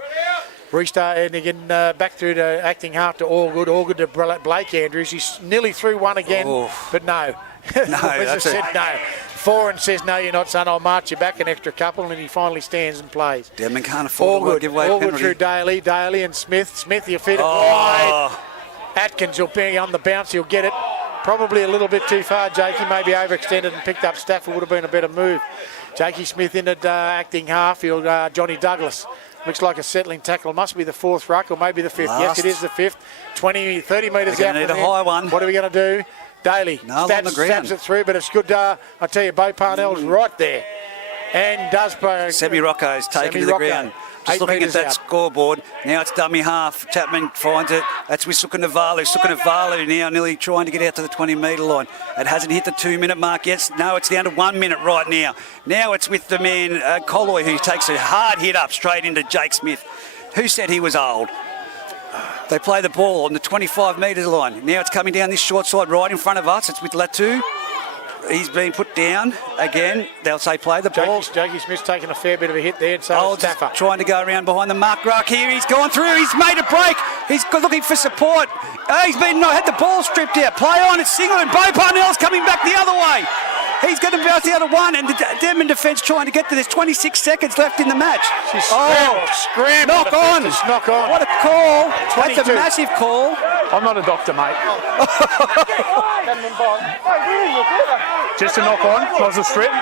Restart and again back through to acting half to Allgood. Allgood to Blake Andrews. He's nearly through one again, but no. No, that's said no. 4 and says, no, you're not, son. I'll march you back an extra couple, and he finally stands and plays. Denman can't afford to give away a penalty. All good through Daly and Smith. Smith, he'll feed it wide. Atkins will be on the bounce. He'll get it. Probably a little bit too far, Jakey. Maybe overextended and picked up Stafford. Would have been a better move. Jakey Smith in at acting half. Johnny Douglas. Looks like a settling tackle. Must be the 4th ruck or maybe the 5th. Yes, it is the 5th. 20, 30 metres out. Need a high one. What are we going to do? Daly stabs it through, but it's good. I tell you, Bo Parnell's right there. And does... Semi Rocco's taken to the ground. Just looking at that scoreboard. Now it's dummy half. Chapman finds it. That's with Sukanavalu. Sukanavalu now nearly trying to get out to the 20-metre line. It hasn't hit the 2-minute mark yet. No, it's down to 1 minute right now. Now it's with the man, Colloy, who takes a hard hit up straight into Jake Smith. Who said he was old? They play the ball on the 25-metre line. Now it's coming down this short side right in front of us. It's with Latu. He's been put down again. They'll say play the ball. Jakey Smith's taken a fair bit of a hit there. And so Stafford trying to go around behind the mark ruck here. He's gone through. He's made a break. He's looking for support. He's had the ball stripped out. Play on. It's Singleton. Bo Parnell's coming back the other way. He's going to bounce the other one, and the Denman defence trying to get to this. 26 seconds left in the match. She's scrambled. Knock on. What a call. 22. That's a massive call. I'm not a doctor, mate. Just a knock on. Was a strip.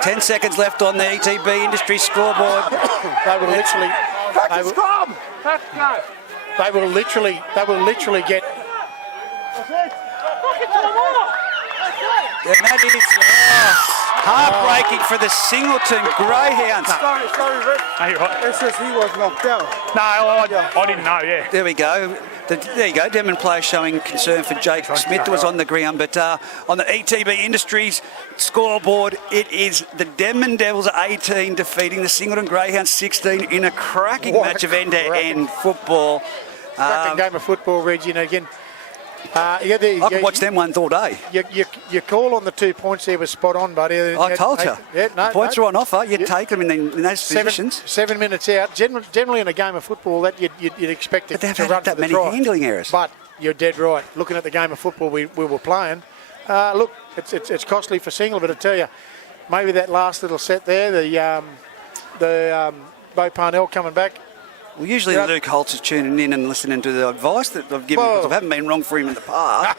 10 seconds left on the ETB Industries scoreboard. They will literally get. And that is heartbreaking for the Singleton Greyhounds. Sorry, Rick. Hey, right. It's just he was knocked out. No, I didn't know, yeah. There we go. There you go. Denman player showing concern for Jake Smith, who was on the ground. But on the ETB Industries scoreboard, it is the Denman Devils 18 defeating the Singleton Greyhounds 16 in a cracking match of end-to-end football. Cracking game of football, Reggie. And again, I could watch them ones all day. Your call on the 2 points there was spot on, buddy. I told you. The points are on offer. You take them in those positions. 7 minutes out. Generally in a game of football, that you'd expect it to run for the try. But they've had that many handling errors. But you're dead right. Looking at the game of football we were playing, look, it's costly for Single, but I tell you, maybe that last little set there, the Bo Parnell coming back. Well, usually Luke Holtz is tuning in and listening to the advice that I've given because I haven't been wrong for him in the past.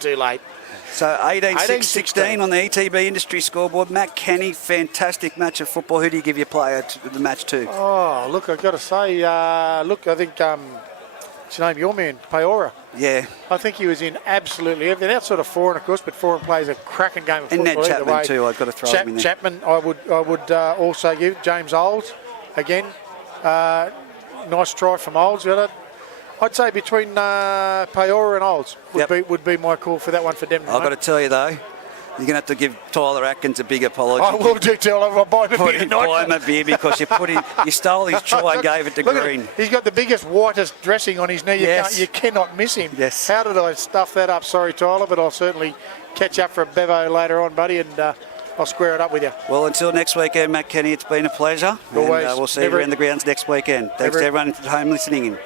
Too late. So 18-16 18-16 on the ETB industry scoreboard. Matt Kenny, fantastic match of football. Who do you give your player to the match to? Oh, look, I've got to say, I think, what's your name, your man, Peora. Yeah. I think he was in absolutely everything. Outside of Foran, of course, but Foran plays a cracking game of And football. Ned either Chapman way. too, I've got to throw him in there. Chapman, I would also give. James Olds, again, nice try from Olds. I'd say between Peora and Olds would be my call for that one for Denman. I've got to tell you though, you're going to have to give Tyler Atkins a big apology. I will do tell him. I'll buy him a beer Buy him a beer because you stole his try and gave it to Look at Green. him. He's got the biggest, whitest dressing on his knee. Yes. You cannot miss him. Yes. How did I stuff that up? Sorry, Tyler, but I'll certainly catch up for a bevo later on, buddy, and I'll square it up with you. Well, until next weekend, Matt Kenny, it's been a pleasure. Always. And we'll see you around the grounds next weekend. Thanks to everyone at home listening in.